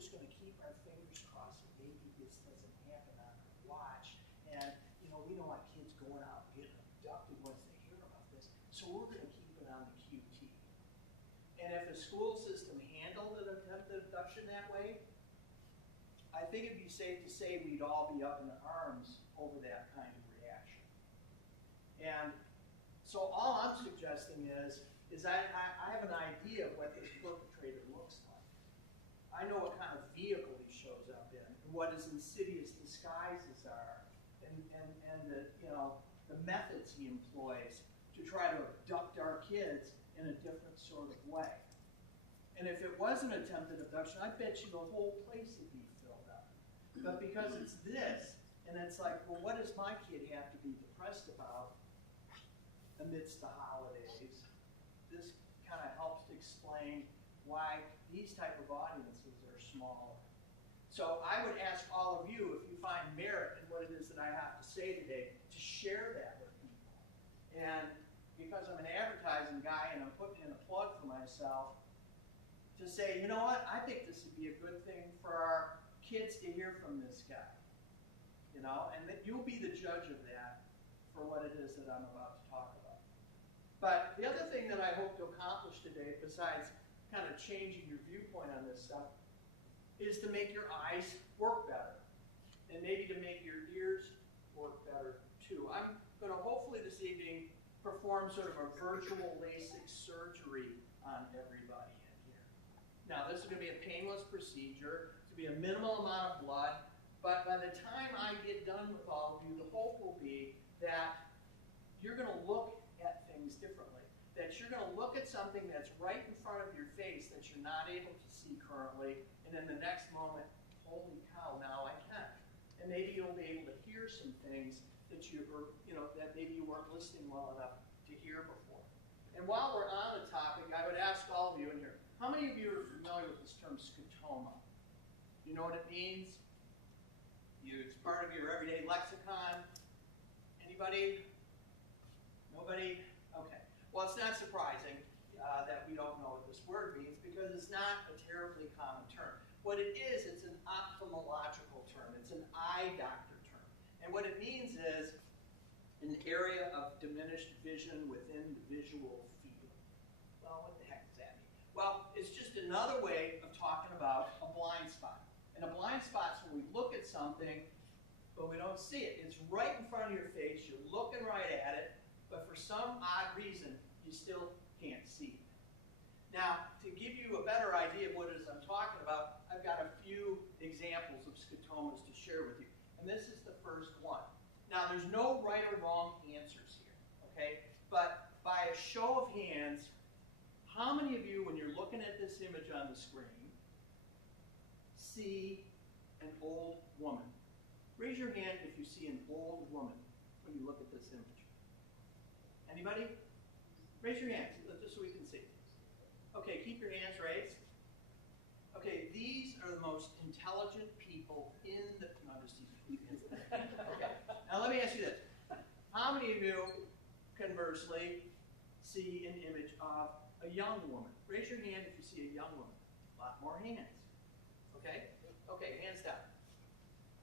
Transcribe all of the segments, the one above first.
just going to keep our fingers crossed that maybe this doesn't happen on our watch. And, you know, we don't want kids going out and getting abducted once they hear about this, so we're going to keep it on the QT. And if the school system handled an attempted abduction that way, I think it'd be safe to say we'd all be up in arms over that kind of reaction. And so all I'm suggesting is I have an idea of what this perpetrator looks like. I know what kind of vehicle he shows up in, and what his insidious disguises are, and the, you know, the methods he employs to try to abduct our kids in a different sort of way. And if it was an attempted abduction, I bet you the whole place would be filled up. But because it's this, and it's like, well, what does my kid have to be depressed about amidst the holidays? This kind of helps to explain why these type of audiences are smaller. So I would ask all of you, if you find merit in what it is that I have to say today, to share that with people. And because I'm an advertising guy and I'm putting in a plug for myself, to say, you know what, I think this would be a good thing for our kids to hear from this guy. You know, and that you'll be the judge of that for what it is that I'm about to talk about. But the other thing that I hope to accomplish today, besides kind of changing your viewpoint on this stuff, is to make your eyes work better. And maybe to make your ears work better too. I'm going to hopefully this evening perform sort of a virtual LASIK surgery on everybody in here. Now this is going to be a painless procedure. It's going to be a minimal amount of blood. But by the time I get done with all of you, the hope will be that you're going to look at things differently. That you're going to look at something that's right in front of your face that you're not able to see currently, and then the next moment, holy cow, now I can. And maybe you'll be able to hear some things that that maybe you weren't listening well enough to hear before. And while we're on the topic, I would ask all of you in here, how many of you are familiar with this term scotoma? You know what it means? It's part of your everyday lexicon. Anybody? Nobody? Okay. Well, it's not surprising that we don't know what this word means, because it's not a terribly common term. What it is, it's an ophthalmological term. It's an eye doctor term. And what it means is an area of diminished vision within the visual field. Well, what the heck does that mean? Well, it's just another way of talking about a blind spot. And a blind spot is when we look at something, but we don't see it. It's right in front of your face. You're looking right at it, but for some odd reason, you still can't see it. Now, to give you a better idea of what it is I'm talking about, I've got a few examples of scotomas to share with you. And this is the first one. Now, there's no right or wrong answers here, okay? But by a show of hands, how many of you, when you're looking at this image on the screen, see an old woman? Raise your hand if you see an old woman when you look at this image. Anybody? Raise your hands, just so we can see. Okay, keep your hands raised. Okay, these are the most intelligent people in the... No, I'm just teasing. Okay, now let me ask you this. How many of you, conversely, see an image of a young woman? Raise your hand if you see a young woman. A lot more hands. Okay? Okay, hands down.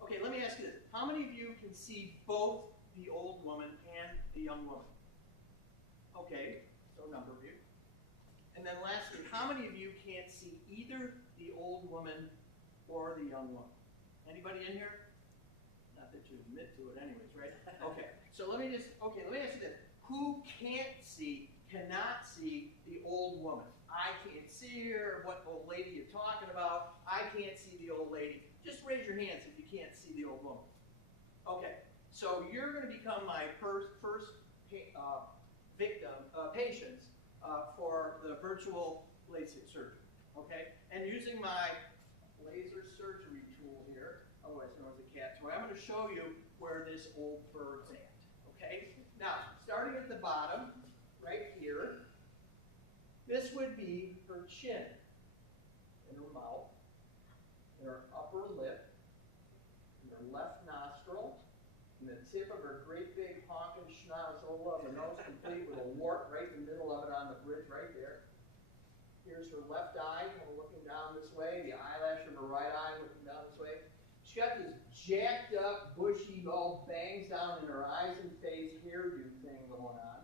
Okay, let me ask you this. How many of you can see both the old woman and the young woman? Okay, so a number of you. And then lastly, how many of you can't see either the old woman or the young woman? Anybody in here? Not that you admit to it anyways, right? Okay, so let me ask you this. Who cannot see the old woman? I can't see her. What old lady you're talking about? I can't see the old lady. Just raise your hands if you can't see the old woman. Okay, so you're going to become my first patients for the virtual LASIK surgery, okay? And using my laser surgery tool here, otherwise known as a cat toy, I'm going to show you where this old bird's at, okay? Now, starting at the bottom, right here, this would be her chin, and her mouth, and her upper lip, and her left nostril, and the tip of her great big honking schnozola of a nose, complete with a wart right in the middle of it on the bridge right there. Here's her left eye, kind of looking down this way, the eyelash of her right She's got this jacked up, bushy, all bangs down in her eyes and face hairdo thing going on.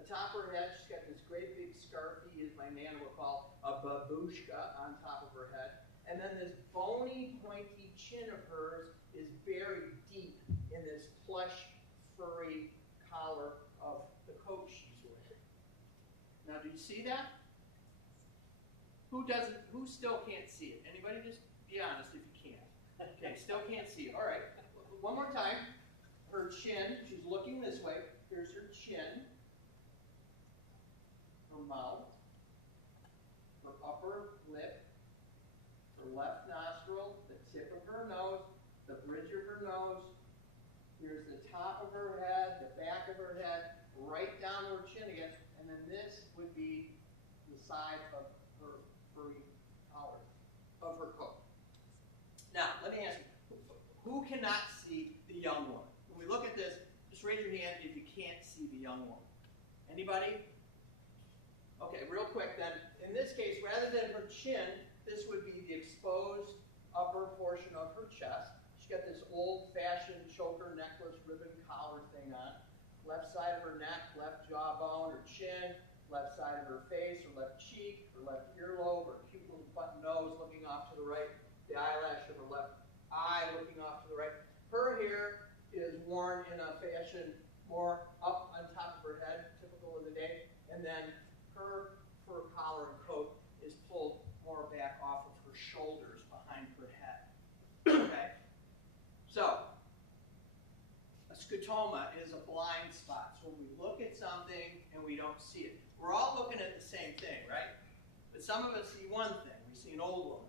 Atop her head, she's got this great big scarfie, as my Nana would call a babushka, on top of her head. And then this bony, pointy chin of hers is buried deep in this plush, furry collar of the coat she's wearing. Now, do you see that? Who still can't see it? Anybody? Just be honest if you can. Okay, still can't see it. All right. One more time. Her chin, she's looking this way. Here's her chin, her mouth, her upper lip, her left nostril, the tip of her nose, the bridge of her nose. Here's the top of her head, the back of her head, right down to her chin again. And then this would be the side of her furry collar of her coat. Now, let me ask you, who cannot see the young woman? When we look at this, just raise your hand if you can't see the young woman. Anybody? Okay, real quick then. In this case, rather than her chin, this would be the exposed upper portion of her chest. She's got this old-fashioned choker necklace ribbon collar thing on. Left side of her neck, left jawbone, her chin, left side of her face, her left cheek, her left earlobe, her cute little button nose looking off to the right, the eyelash of her left eye looking off to the right. Her hair is worn in a fashion more up on top of her head, typical of the day, and then her fur collar and coat is pulled more back off of her shoulders behind her head. Okay? So, a scotoma is a blind spot. So when we look at something and we don't see it. We're all looking at the same thing, right? But some of us see one thing. We see an old woman.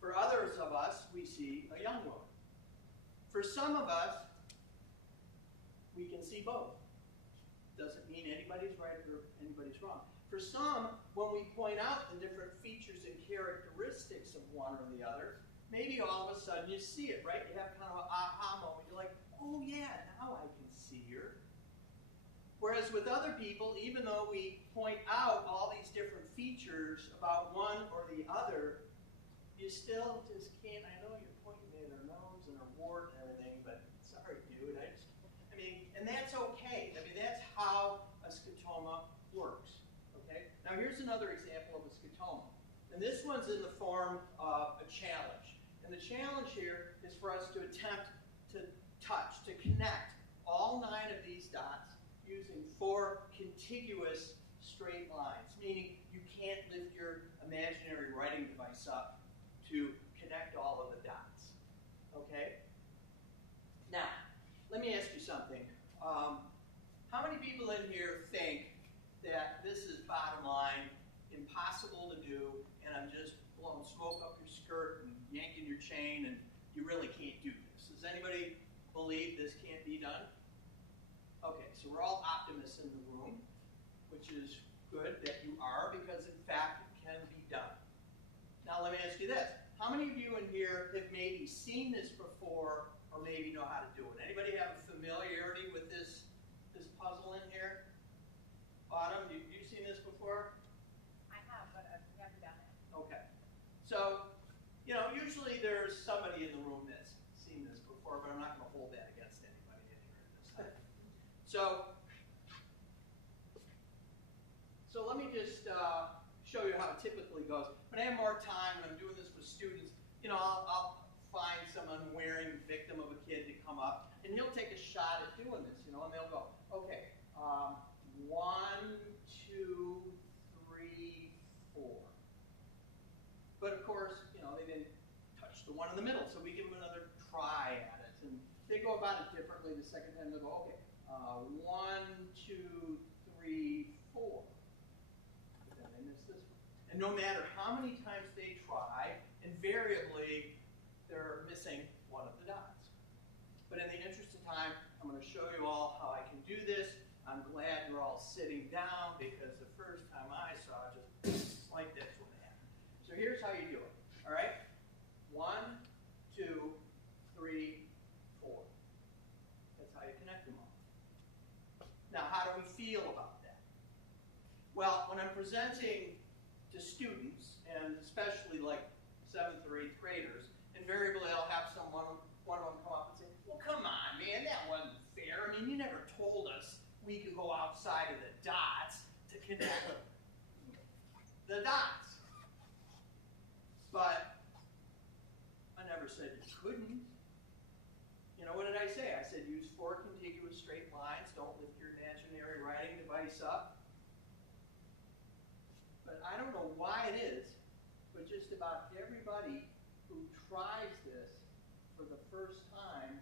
For others of us, we see a young woman. For some of us, we can see both. Doesn't mean anybody's right or anybody's wrong. For some, when we point out the different features and characteristics of one or the other, maybe all of a sudden you see it, right? You have kind of an aha moment. You're like, oh yeah, now I can see her. Whereas with other people, even though we point out all these different features about one or the other, you still just can't. I know you're pointing at her nose and her wart and everything, but sorry, dude. And that's okay. I mean, that's how a scotoma works. Okay? Now, here's another example of a scotoma. And this one's in the form of a challenge. And the challenge here is for us to attempt to touch, to connect all 9 of these dots using 4 contiguous straight lines, meaning you can't lift your imaginary writing device up to connect all of the dots. Okay? Now, let me ask you something. How many people in here think that this is bottom line, impossible to do, and I'm just blowing smoke up your skirt and yanking your chain and you really can't do this? Does anybody believe this can't be done? Okay, so we're all optimists in the room, which is good that you are, because in fact it can be done. Now let me ask you this. How many of you in here have maybe seen this before or maybe know how to do it? Anybody have a familiarity with this puzzle in here? Autumn, you seen this before? I have, but I've never done it. Okay. So, usually there's somebody in the room that's seen this before, but I'm not going to hold that against anybody in here this time. So let me just show you how it typically goes. When I have more time, when I'm doing this with students, I'll find some unwary victim of a kid to come up, and he'll take a shot at doing this, and they'll go, okay, 1, 2, 3, 4. But of course, they didn't touch the one in the middle, so we give them another try at it, and they go about it differently. The second time they'll go, okay, 1, 2, 3, 4. But then they miss this one. And no matter how many times they try, invariably they're missing one of the dots. But in the interest of time, I'm going to show you all how I can do this. I'm glad you're all sitting down, because the first time I saw it, just like this would happen. So here's how you do it. All right? 1, 2, 3, 4. That's how you connect them all. Now, how do we feel about that? Well, when I'm presenting to students, and especially like 7th or 8th graders, invariably I'll have someone connect the dots. But I never said you couldn't. You know, what did I say? I said use 4 contiguous straight lines. Don't lift your imaginary writing device up. But I don't know why it is, but just about everybody who tries this for the first time,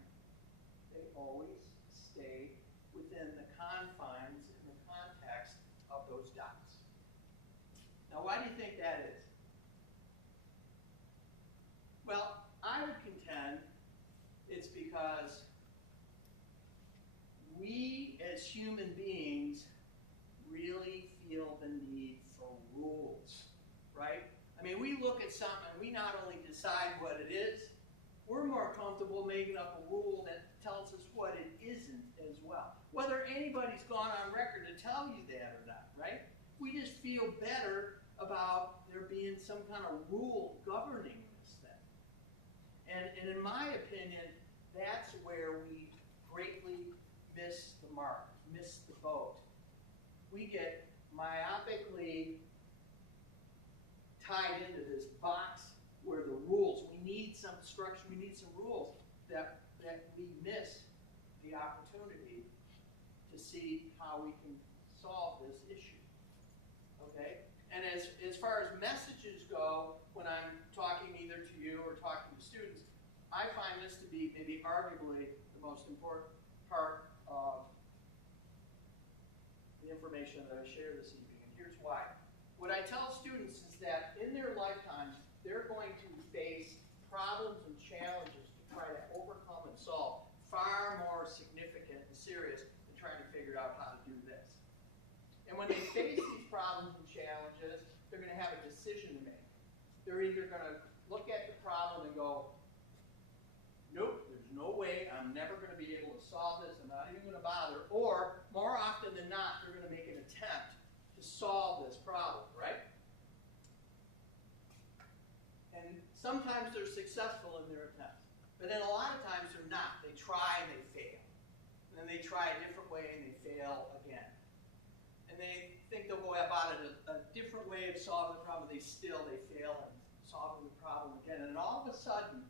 they always stay within the confines and the context of those dots. Now, why do you think that is? Well, I would contend it's because we as human beings really feel the need for rules, right? I mean, we look at something and we not only decide what it is, we're more comfortable making up a rule that tells us what it isn't as well. Whether anybody's gone on record to tell you that or not, right? We just feel better about there being some kind of rule governing this thing. And in my opinion, that's where we greatly miss the mark, miss the boat. We get myopically tied into this box where the rules, we need some structure, we need some rules, that we miss the opportunity to see how we can solve this issue. Okay? And as far as messages go, when I'm talking either to you or talking to students, I find this to be maybe arguably the most important part of the information that I share this evening, and here's why. What I tell students is that in their lifetimes, they're going to face problems and challenges to try to overcome and solve far more significant and serious than trying to figure out how to do this. And when they face these problems and challenges, they're going to have a decision to make. They're either going to look at the problem and go, nope, there's no way, I'm never going to be able to solve this, I'm not even going to bother. Or, more often than not, they're going to make an attempt to solve this problem, right? And sometimes they're successful in their attempts. But then a lot of times they're not. They try and they fail. And then they try a different way and they fail again. And they think they'll go about it a different way of solving the problem. They fail and solving the problem again. And all of a sudden,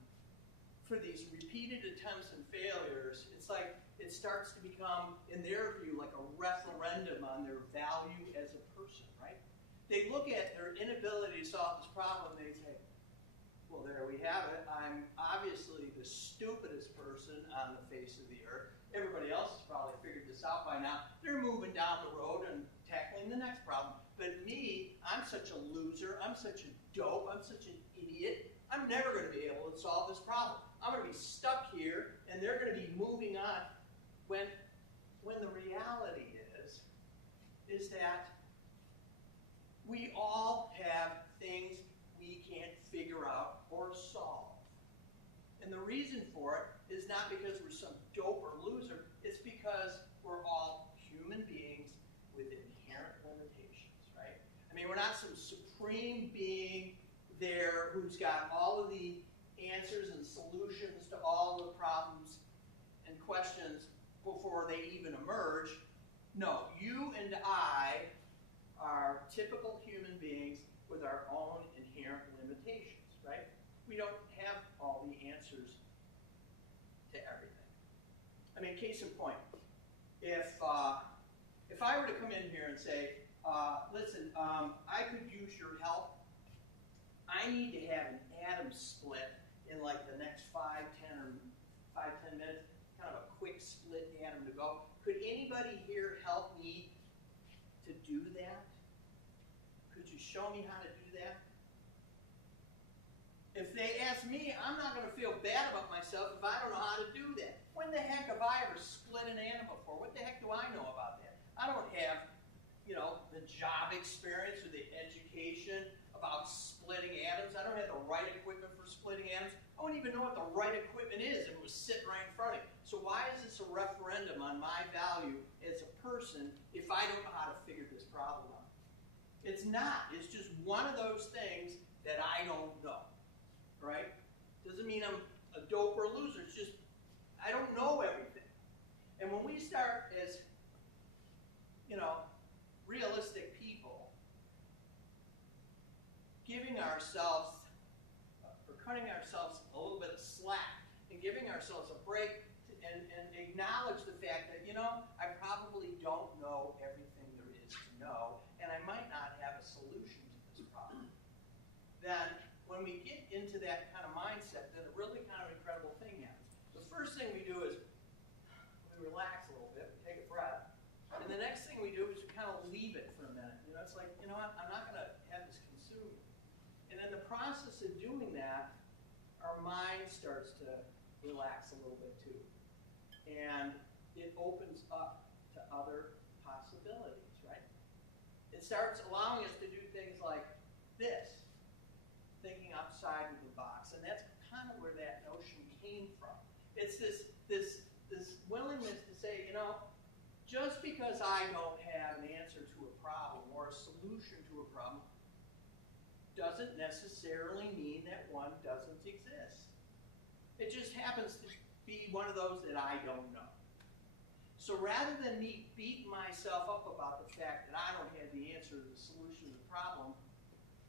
for these repeated attempts and failures, it's like it starts to become, in their view, like a referendum on their value as a person, right? They look at their inability to solve this problem and they say, well, there we have it. I'm obviously the stupidest person on the face of the earth. Everybody else has probably figured this out by now. They're moving down the road and tackling the next problem. But me, I'm such a loser. I'm such a dope. I'm such an idiot. I'm never going to be able to solve this problem. I'm going to be stuck here, and they're going to be moving on. When the reality is that we all have things we can't figure out or solve. And the reason for it is not because we're some dope or loser. It's because we're all human beings with inherent limitations, right? I mean, we're not some supreme being there who's got all of the answers and solutions to all the problems and questions before they even emerge. No, you and I are typical human beings with our own inherent limitations, right? We don't have all the answers to everything. I mean, case in point, if I were to come in here and say, listen, I could use your help. I need to have an atom split in like the next 5, 10 minutes, kind of a quick split atom to go. Could anybody here help me to do that? Could you show me how to do that? If they ask me, I'm not going to feel bad about myself if I don't know how to do that. When the heck have I ever split an atom before? What the heck do I know about that? I don't have, the job experience or the education about splitting atoms. I don't have the right equipment for splitting atoms. I wouldn't even know what the right equipment is if it was sitting right in front of me. So why is this a referendum on my value as a person if I don't know how to figure this problem out? It's not. It's just one of those things that I don't know, right? Doesn't mean I'm a dope or a loser. It's just I don't know everything. And when we start as, realistic people, cutting ourselves a little bit of slack and giving ourselves a break and acknowledge the fact that, I probably don't know everything there is to know, and I might not have a solution to this problem. Then when we get into that kind of mindset, then a really kind of incredible thing happens. The first thing we do is we relax a little bit, we take a breath, and the next thing we do is we kind of leave it for a minute. It's like, what, I'm not going to have this consume me. And in the process of doing that, our mind starts to relax a little bit too. And it opens up to other possibilities, right? It starts allowing us to do things like this, thinking outside of the box. And that's kind of where that notion came from. It's this willingness to say, just because I don't have an answer to a problem or a solution to a problem doesn't necessarily mean that one doesn't exist. It just happens to be one of those that I don't know. So rather than me beat myself up about the fact that I don't have the answer to the solution to the problem,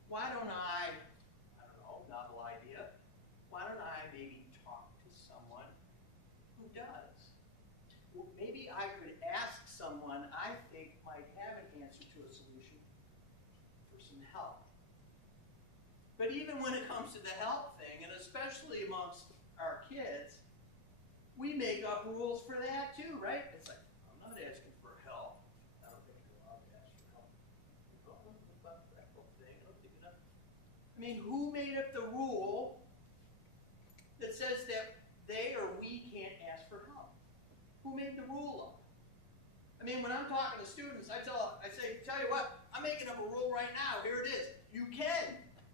why don't I don't know, novel idea, why don't I maybe talk to someone who does? Well, maybe I could ask someone I think might have an answer to a solution for some help. But even when it comes to the help thing, and especially amongst our kids, we make up rules for that too, right? It's like, I'm not asking for help. I don't think you're allowed to ask for help. About that whole thing. I don't think enough. I mean, who made up the rule that says that they or we can't ask for help? Who made the rule up? I mean, when I'm talking to students, I say, tell you what, I'm making up a rule right now. Here it is.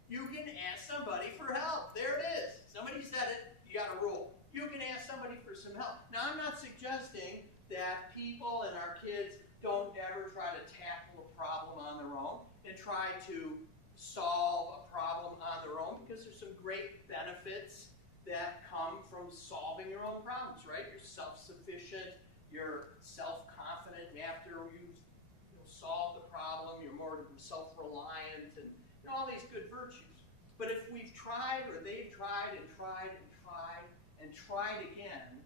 You can ask somebody for help. There it is. Somebody said it. You got a rule. You can ask somebody for some help. Now, I'm not suggesting that people and our kids don't ever try to tackle a problem on their own and try to solve a problem on their own, because there's some great benefits that come from solving your own problems, right? You're self-sufficient, you're self-confident after you solve the problem, you're more self-reliant, and all these good virtues. But if we've tried, or they've tried and tried and tried and tried again,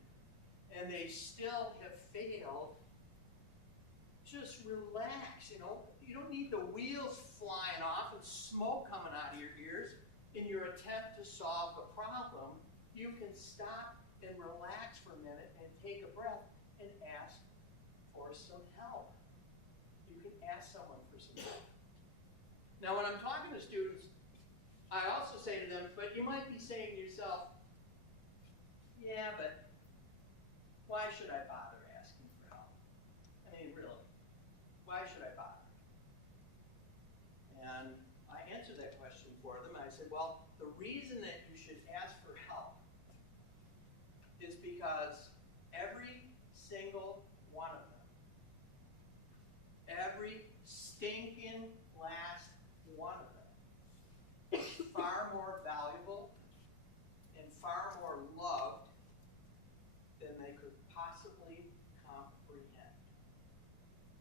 and they still have failed, just relax, You don't need the wheels flying off and smoke coming out of your ears in your attempt to solve the problem. You can stop and relax for a minute and take a breath and ask for some help. You can ask someone for some help. Now, when I'm talking to students, I also say to them, but you might be saying to yourself, yeah, but why should I bother asking for help? I mean, really, why should I bother? And I answer that question for them. I said, well, the reason that you should ask for help is because every single one of them, every stinking last one of them, is far more valuable and far more loved than they could possibly comprehend.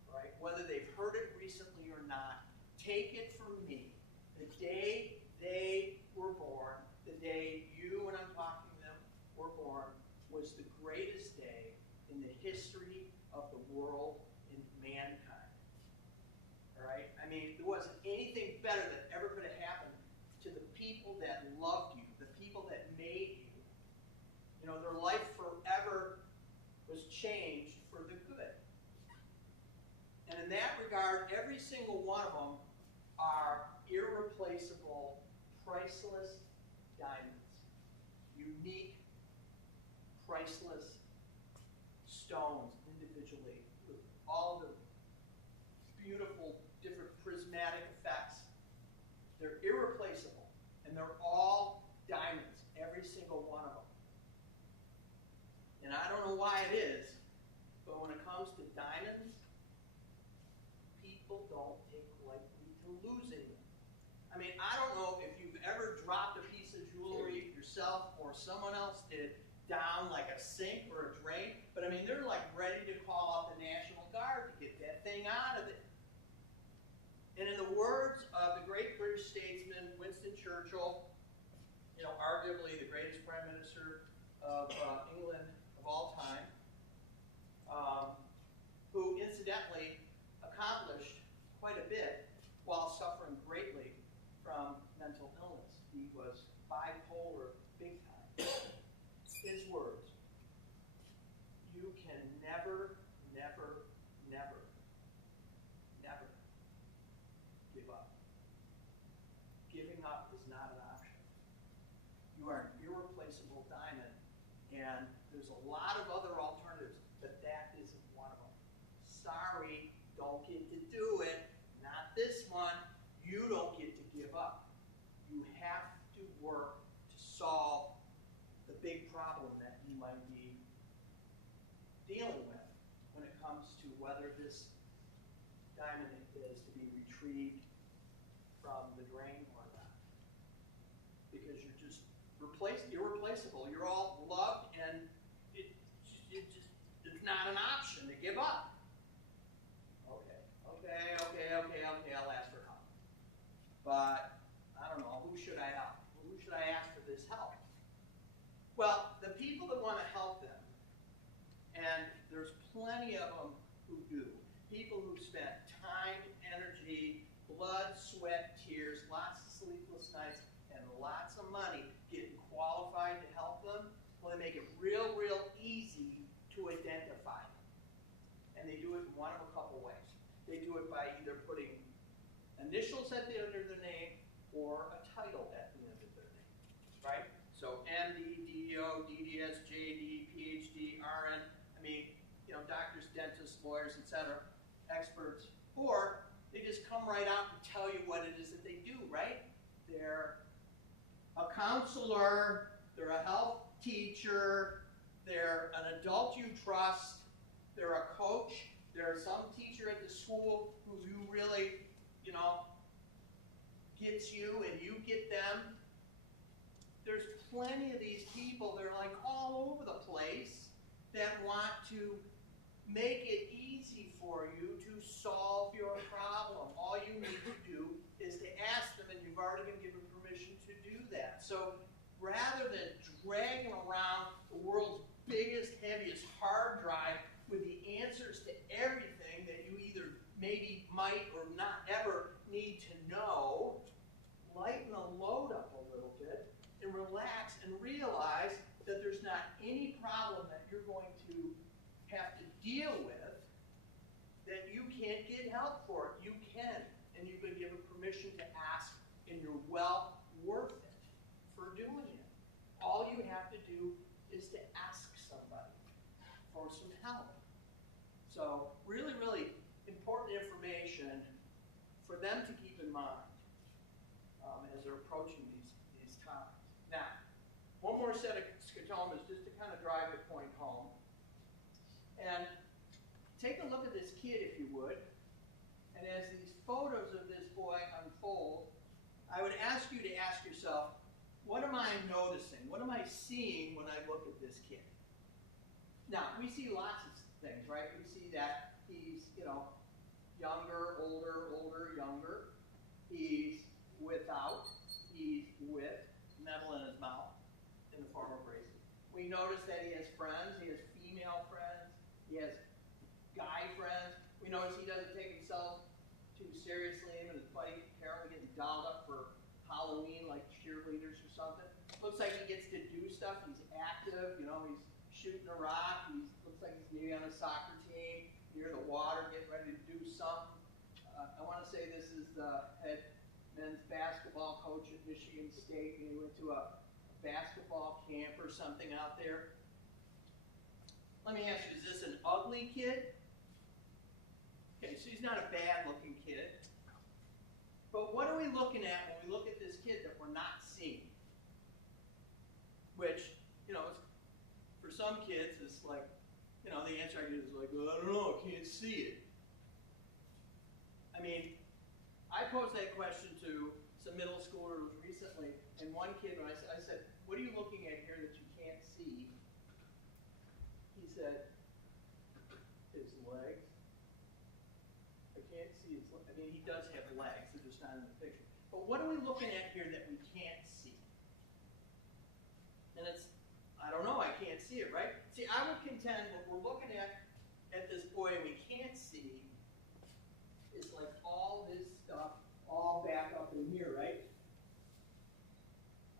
Right? Whether they've heard it recently or not, take it from me. The day they were born, the day you, when I'm talking to them, were born, was the greatest day in the history of the world and mankind. All right? I mean, there wasn't anything better that ever could have happened to the people that loved you, the people that made you. Their life forever was changed for the good. And in that regard, every single one of them are irreplaceable, priceless diamonds. Unique, priceless stones individually, with all the beautiful, different prismatic effects. They're irreplaceable, and they're all diamonds, every single one of them. And I don't know why it is, but when it comes to diamonds, people don't take lightly to losing them. I mean, I don't know if you've ever dropped a piece of jewelry yourself or someone else did down like a sink or a drain, but I mean, they're like ready to call out the National Guard to get that thing out of it. And in the words of the great British statesman Winston Churchill, arguably the greatest Prime Minister of England of all time, who incidentally accomplished quite a bit while suffering greatly from mental illness. He was bipolar big time. His words: you can never, never, never, never give up. Giving up is not an option. You are an irreplaceable diamond, and there's a lot of other alternatives, but that isn't one of them. Sorry, don't get to do it. Not this one. You don't get to give up. You have to work to solve the big problem that you might be dealing with when it comes to whether this diamond is to be retrieved from the drain or not. Because you're just irreplaceable. You're all loved, and it's not an option to give up. Okay, I'll ask for help. But I don't know, who should I help? Who should I ask for this help? Well, the people that want to help them, and there's plenty of them who do, people who spent time, energy, blood, sweat, tears, lots of sleepless nights, and lots of money getting qualified to help them, well, they make it real, real easy to identify them. And they do it in one of a couple ways. They do it by either putting initials at the end of their name or a title at the end of their name, right? So MD, DO, DDS, JD, PhD, RN, I mean, doctors, dentists, lawyers, etc., experts, or they just come right out and tell you what it is that they do, right? They're a counselor, they're a health teacher, they're an adult you trust, they're a coach, they're some teacher at the school who you really, gets you and you get them. There's plenty of these people, they're like all over the place, that want to make it easy for you to solve your problem. All you need to do is to ask them, and you've already been given permission to do that. So rather than dragging around the world's biggest, heaviest hard drive with the answers to everything that you either maybe, might, or not ever need to know, lighten the load up a little bit and relax and realize that there's not any problem that you're going to have to deal with that you can't get help for. You can, and you've been given permission to ask, and you're well worth it for doing it. All you have to do is to ask somebody for some help. So really, really important information for them to keep in mind as they're approaching these topics. Now, one more set of scotomas just to kind of drive the point home. And take a look at this kid, if you would. And as these photos of this boy unfold, I would ask you to ask yourself, what am I noticing? What am I seeing when I look at this kid? Now, we see lots of things, right? We see that he's, younger, older, younger. He's without, he's with metal in his mouth in the form of braces. We notice that he has friends, he has female friends, he has guy friends. We notice he doesn't take himself too seriously. Him and his buddy Carol are getting dolled up for Halloween like cheerleaders or something. Looks like he gets to do stuff. He's active, he's shooting a rock. Looks like he's maybe on a soccer team near the water, getting ready to do something. I want to say this is the head men's basketball coach at Michigan State, and he went to a basketball camp or something out there. Let me ask you, is this an ugly kid? Okay, so he's not a bad-looking kid. But what are we looking at when we look at this kid that we're not seeing? Which, for some kids, it's like, the answer I get is like, well, I don't know, I can't see it. I mean, I posed that question to some middle schoolers recently, and one kid, when I said, what are you looking at here that you can't see? He said, his legs. I can't see his legs. I mean, he does have legs, they're just not in the picture. But what are we looking at here that we can't see? contend what we're looking at this boy and we can't see is like all this stuff all back up in here, right?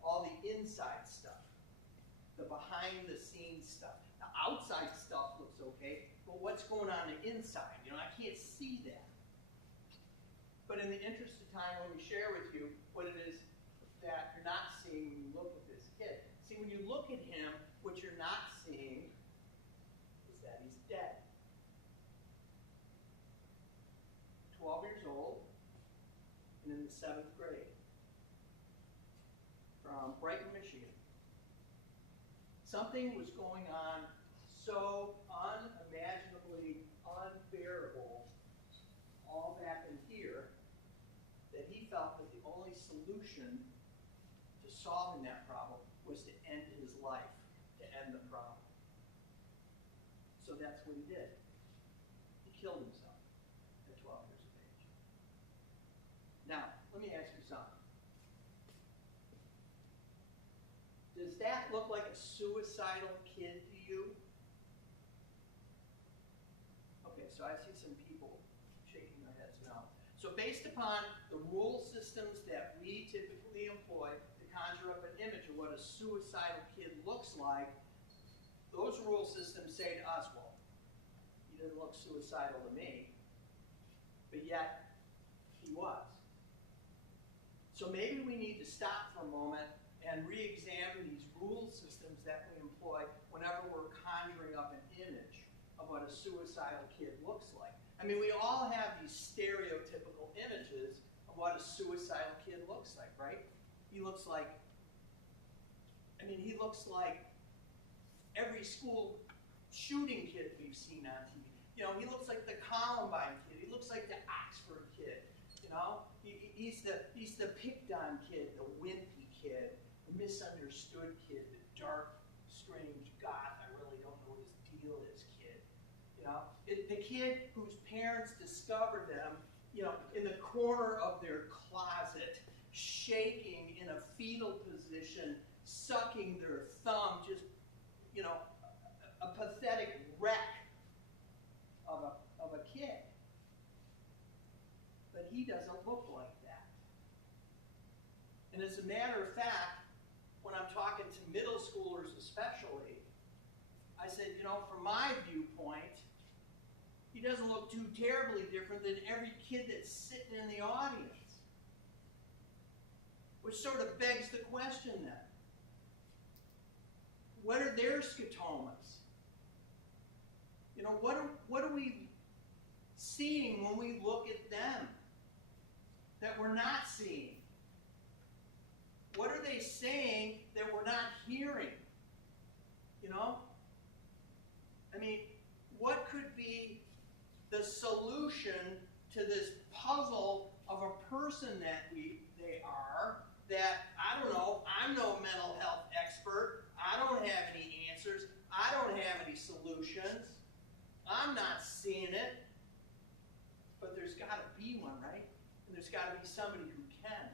All the inside stuff, the behind the scenes stuff. The outside stuff looks okay, but what's going on the inside? You know, I can't see that. But in the interest of time, let me share with you what it is that you're not seeing when you look at this kid. See, when you look at him, what you're not seeing is that he's dead. 12 years old and in the 7th grade from Brighton, Michigan. Something was going on so unimaginably unbearable all back in here that he felt that the only solution to solving that problem was to end his life, to end the problem. So that's what he did. He killed himself at 12 years of age. Now, let me ask you something. Does that look like a suicidal kid to you? Okay, so I see some people shaking their heads no. So based upon the rule systems that we typically employ to conjure up an image of what a suicidal kid looks like, those rule systems say to us, well, he didn't look suicidal to me, but yet he was. So maybe we need to stop for a moment and re-examine these rule systems that we employ whenever we're conjuring up an image of what a suicidal kid looks like. I mean, we all have these stereotypical images of what a suicidal kid looks like, right? He looks like every school shooting kid we've seen on TV. You know, he looks like the Columbine kid. He looks like the Oxford kid. You know, he's the picked on kid, the wimpy kid, the misunderstood kid, the dark, strange goth. I really don't know what his deal is, kid. You know, the kid whose parents discovered them, you know, in the corner of their closet, shaking in a fetal position, sucking their thumb, just, you know, a pathetic wreck of a kid. But he doesn't look like that. And as a matter of fact, when I'm talking to middle schoolers especially, I said, you know, from my viewpoint, he doesn't look too terribly different than every kid that's sitting in the audience. Which sort of begs the question then. What are their scotomas? You know, what are we seeing when we look at them that we're not seeing? What are they saying that we're not hearing? You know? I mean, what could be the solution to this puzzle of a person that they are, that, I don't know, I'm no mental health expert, I don't have any answers, I don't have any solutions, I'm not seeing it, but there's got to be one, right? And there's got to be somebody who can.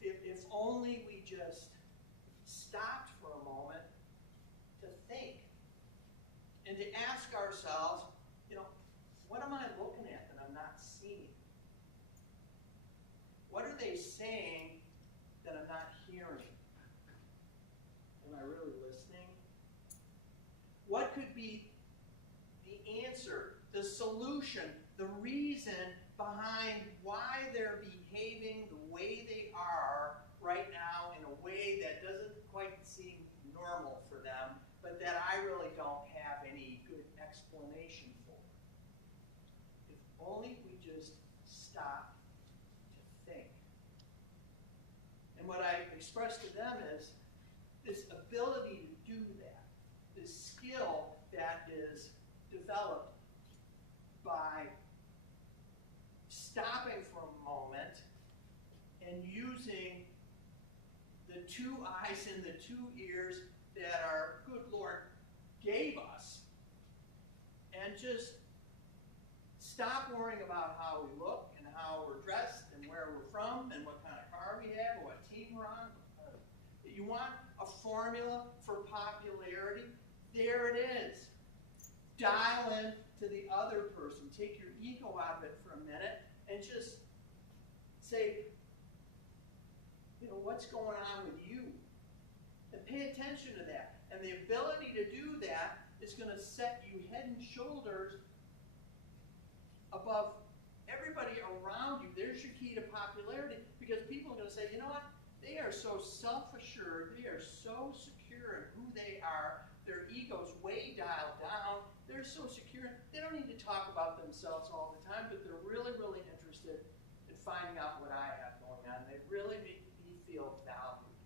If only we just stopped for a moment to think and to ask ourselves, you know, what am I looking at that I'm not seeing? What are they saying that I'm not hearing? Am I really listening? What could be the answer, the solution, the reason behind why they're behaving the way they are right now in a way that doesn't quite seem normal for them, but that I really don't have any good explanation for? If only we just stop to think. And what I expressed to them is this ability to do that, this skill that is developed by stopping for a moment and using the two eyes and the two ears that our good Lord gave us, and just stop worrying about how we look and how we're dressed and where we're from and what kind of car we have or what team we're on. You want a formula for popularity? There it is. Dial in to the other person. Take your ego out of it for a minute and just say, what's going on with you? And pay attention to that. And the ability to do that is going to set you head and shoulders above everybody around you. There's your key to popularity, because people are going to say, you know what? They are so self-assured. They are so secure in who they are. Their ego's way dialed down. They're so secure. They don't need to talk about themselves all the time, but they're really, really interested in finding out what I have going on. They really make me feel valued.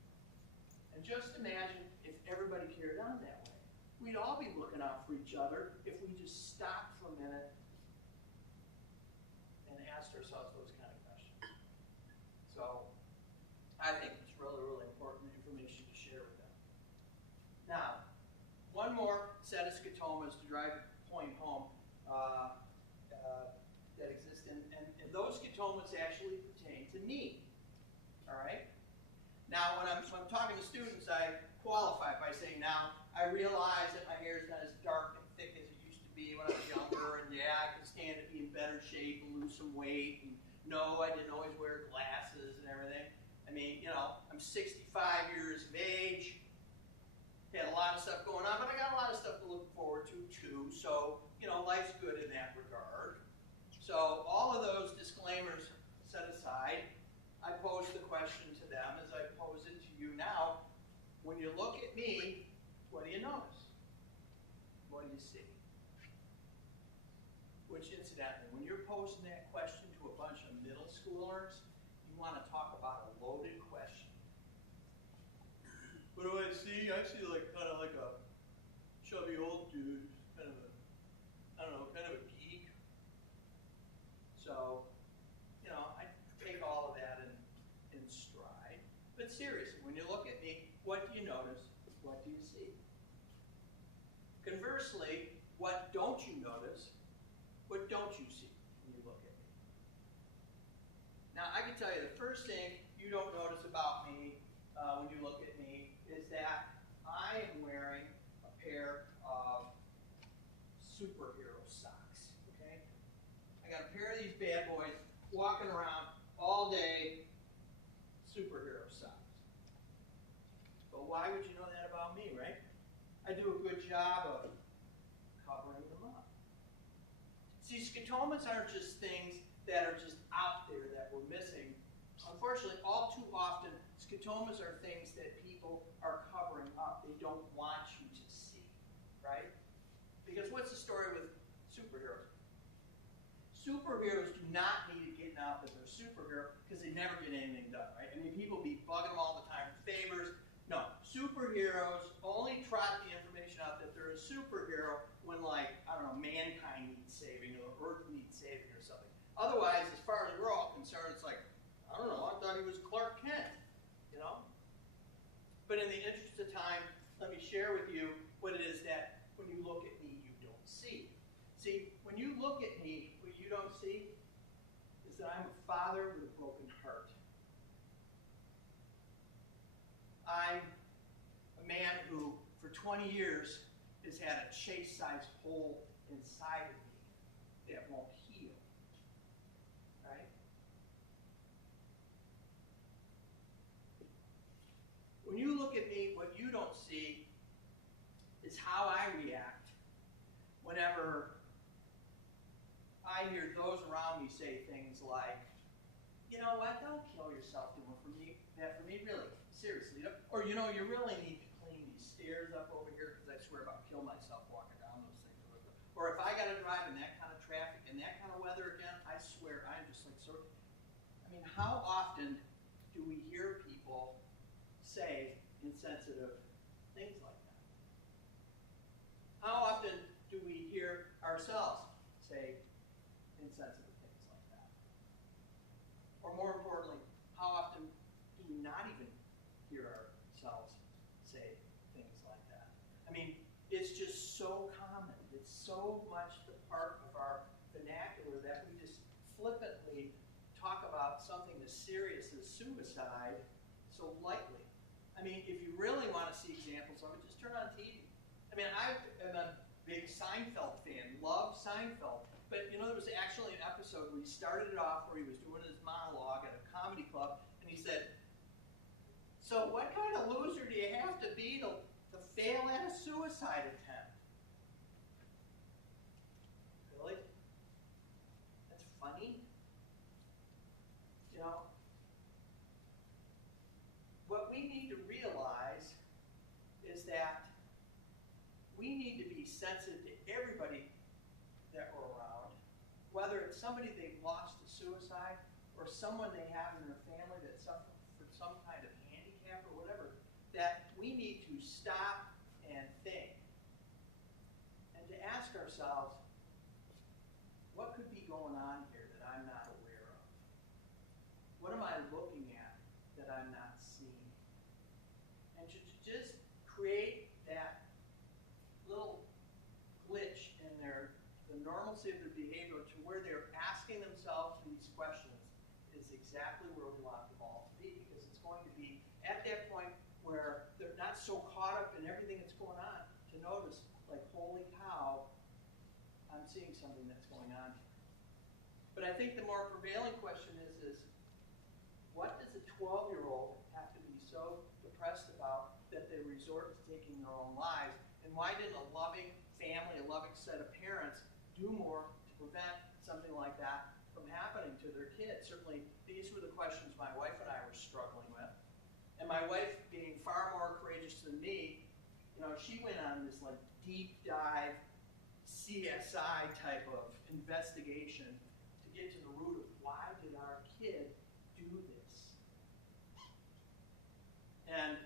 And just imagine if everybody carried on that way. We'd all be looking out for each other if we just stopped for a minute and asked ourselves those kind of questions. So I think it's really, really important information to share with them. Now, one more set of scotomas to drive the point home that exist, and those scotomas actually pertain to me. All right? Now, when I'm talking to students, I qualify by saying, now, I realize that my hair is not as dark and thick as it used to be when I was younger, and yeah, I can stand to be in better shape and lose some weight, and no, I didn't always wear glasses and everything. I mean, I'm 65 years of age, had a lot of stuff going on, but I got a lot of stuff to look forward to, too, so, life's good in that regard. So, all of those disclaimers set aside, I pose the question to them as I pose it to you now. When you look at me, what do you notice? What do you see? Which, incidentally, when you're posing that question to a bunch of middle schoolers, you want to talk about a loaded question. What do I see? I see kind of like a chubby old dude, kind of a geek. So, I take all of that in stride. But seriously, when you look at me, what do you notice? What do you see? Conversely, what don't you notice? What don't you see when you look at me? Now, I can tell you the first thing you don't notice about me when you look at me is that I am wearing a pair of superhero socks. Okay? I got a pair of these bad boys walking around all day, superhero socks. But why would you know that about me, right? I do a good job of covering them up. See, scotomas aren't just things that are just out there that we're missing. Unfortunately, all too often, scotomas are things that people are covering up. They don't want you to see, right? Because what's the story with superheroes? Superheroes do not need to get out that they're a superhero because they never get anything done, right? I mean, people be bugging them all the time for favors. No, superheroes only trot the information out that they're a superhero when, mankind needs saving or Earth needs saving or something. Otherwise, as far as we're all concerned, it's like, I don't know, I thought he was Clark Kent, But in the interest of time, let me share with you what it is that when you look at me, you don't see. See, when you look at me, what you don't see is that I'm a father with a broken heart. I'm a man who, for 20 years, has had a chase-sized hole inside of me that won't heal. Right? When you look at me, what you don't see is how I react whenever I hear those around me say things like, you know what, don't kill yourself doing that for me, really, seriously. Or, you really need to clean these stairs up over here because I swear about kill myself walking down those things. Or if I got to drive in that kind of traffic and that kind of weather again, I swear I'm just how often do we hear people say insensitive things like that? How often do we hear ourselves say insensitive things like that? Or more importantly, how often do we not even hear ourselves say things like that? I mean, it's just so common. It's so much the part of our vernacular that we just flippantly talk about something as serious as suicide so lightly. I mean, if you really want to see examples of it, just turn on TV. I mean, big Seinfeld fan, loved Seinfeld. But you know, there was actually an episode where he started it off where he was doing his monologue at a comedy club, and he said, "So what kind of loser do you have to be to fail at a suicide attempt?" Really? That's funny? You know, what we need to realize is that we need to be sensitive to everybody that we're around, whether it's somebody they've lost to suicide or someone they have in their family that suffers from some kind of handicap or whatever, that we need to stop and think and to ask ourselves, what could be going on here that I'm not aware of? What am I looking at that I'm not seeing? And to just create that little glitch in the normalcy of their behavior to where they're asking themselves these questions is exactly where we want them all to be, because it's going to be at that point where they're not so caught up in everything that's going on to notice, like, holy cow, I'm seeing something that's going on here. But I think the more prevailing question is what does a 12-year-old have to be so depressed about that they resort to taking their own lives? And why didn't a loving family, a loving set of parents do more to prevent something like that from happening to their kids? Certainly, these were the questions my wife and I were struggling with. And my wife, being far more courageous than me, you know, she went on this like deep dive CSI type of investigation to get to the root of why did our kid do this? And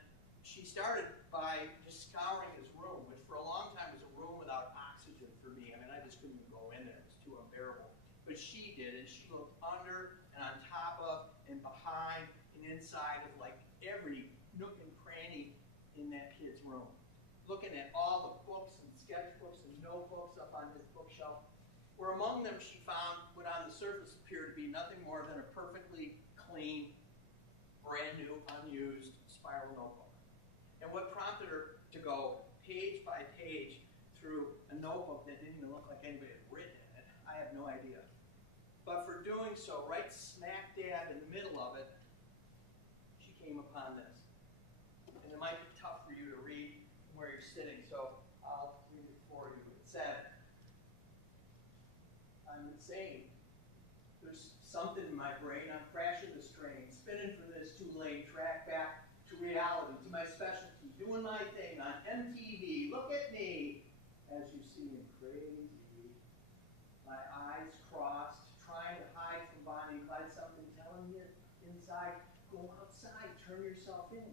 she started by just scouring his room, which for a long time was a room without oxygen for me. I mean, I just couldn't even go in there. It was too unbearable. But she did, and she looked under and on top of and behind and inside of like every nook and cranny in that kid's room, looking at all the books and sketchbooks and notebooks up on his bookshelf, where among them she found what on the surface appeared to be nothing more than a perfectly clean, brand new, unused spiral notebook. And what prompted her to go page by page through a notebook that didn't even look like anybody had written in it, I have no idea. But for doing so, right smack dab in the middle of it, she came upon this. And it might be tough for you to read from where you're sitting, so I'll read it for you. It said, "I'm insane. There's something in my brain. I'm crashing this train, spinning from this two-lane track back to reality, to my specialty, doing my thing on MTV. Look at me. As you see me, crazy. My eyes crossed, trying to hide from Bonnie and Clyde, something telling me inside, go outside, turn yourself in.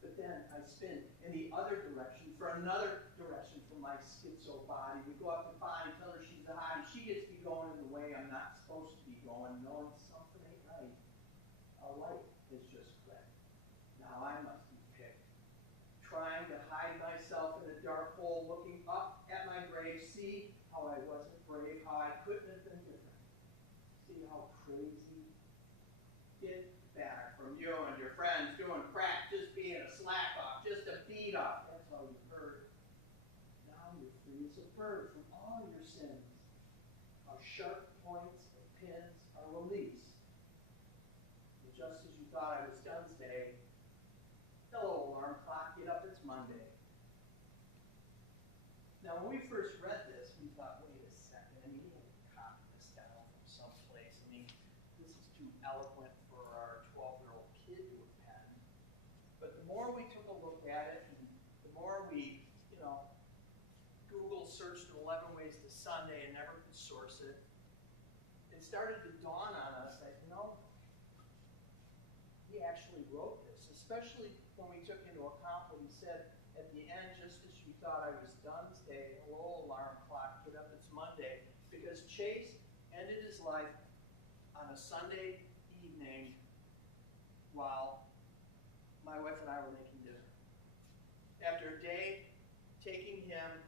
But then I spin in the other direction, for another direction from my schizo body. We go up to Bonnie, tell her she's the hottie. She gets me going in the way I'm not supposed to be going, knowing something ain't right. A light has just clicked. Now I must be picked. Trying to hide myself in a dark hole, looking up at my grave, see how I wasn't brave, how I couldn't have been different. See how crazy. Get back from you and your friends doing crack, just being a slack off, just a beat up. That's all you heard. Now you're free as a bird from all your sins. How sharp points and pins are released. And just as you thought I was done today, hello, alarm clock, get up, it's Monday. Now, when we first read this, we thought, wait a second, I mean, he had to copy this down from someplace. I mean, this is too eloquent for our 12-year-old kid to have penned. But the more we took a look at it, and the more we, Google searched 11 ways to Sunday and never could source it, it started to dawn on us that, he actually wrote this, especially when we took into account what he said at the end, just as you thought I was done today, hello, alarm clock, get up, it's Monday. Because Chase ended his life on a Sunday evening while my wife and I were making dinner. After a day taking him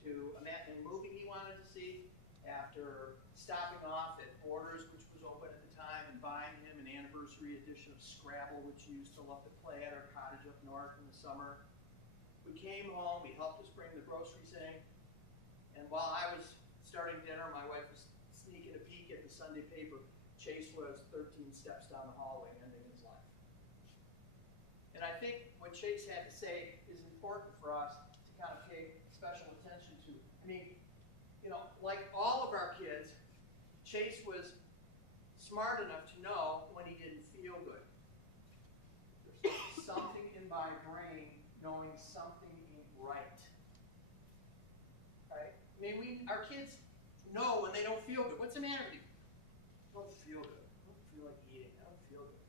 to a matinee movie he wanted to see, after stopping off at Borders, which was open at the time, and buying him an anniversary edition of Scrabble, which he used to love to play at our cottage up north in the summer. We came home, we helped us bring the groceries in, And while I was starting dinner, my wife was sneaking a peek at the Sunday paper. Chase was 13 steps down the hallway, ending his life. And I think what Chase had to say is important for us to kind of pay special attention to. I mean, like all of our kids, Chase was smart enough to know when he didn't feel good. There's something in my brain knowing something ain't right. Right? I mean, our kids know when they don't feel good. What's the matter with you? I don't feel good. I don't feel like eating. I don't feel good.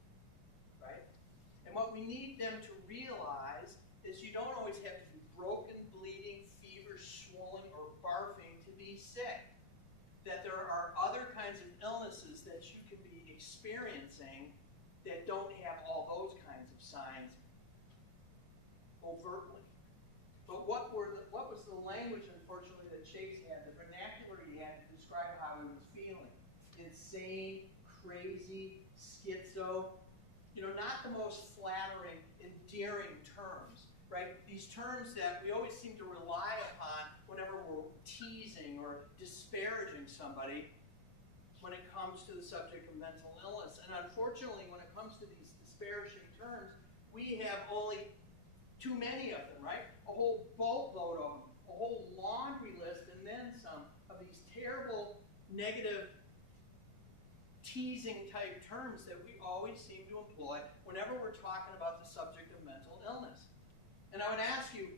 Right? And what we need them to realize is you don't always have to be broken, bleeding, fever, swollen, or barfing to be sick. That there are other kinds of illnesses that you can be experiencing that don't have all those kinds of signs overtly. But what was the language, unfortunately, that Chase had, the vernacular he had to describe how he was feeling? Insane, crazy, schizo. Not the most flattering, endearing terms, right? These terms that we always seem to rely upon whenever we're teasing or disparaging somebody when it comes to the subject of mental illness. And unfortunately, when it comes to these disparaging terms, we have only too many of them, right? A whole boatload of them, a whole laundry list, and then some of these terrible, negative, teasing type terms that we always seem to employ whenever we're talking about the subject of mental illness. And I would ask you,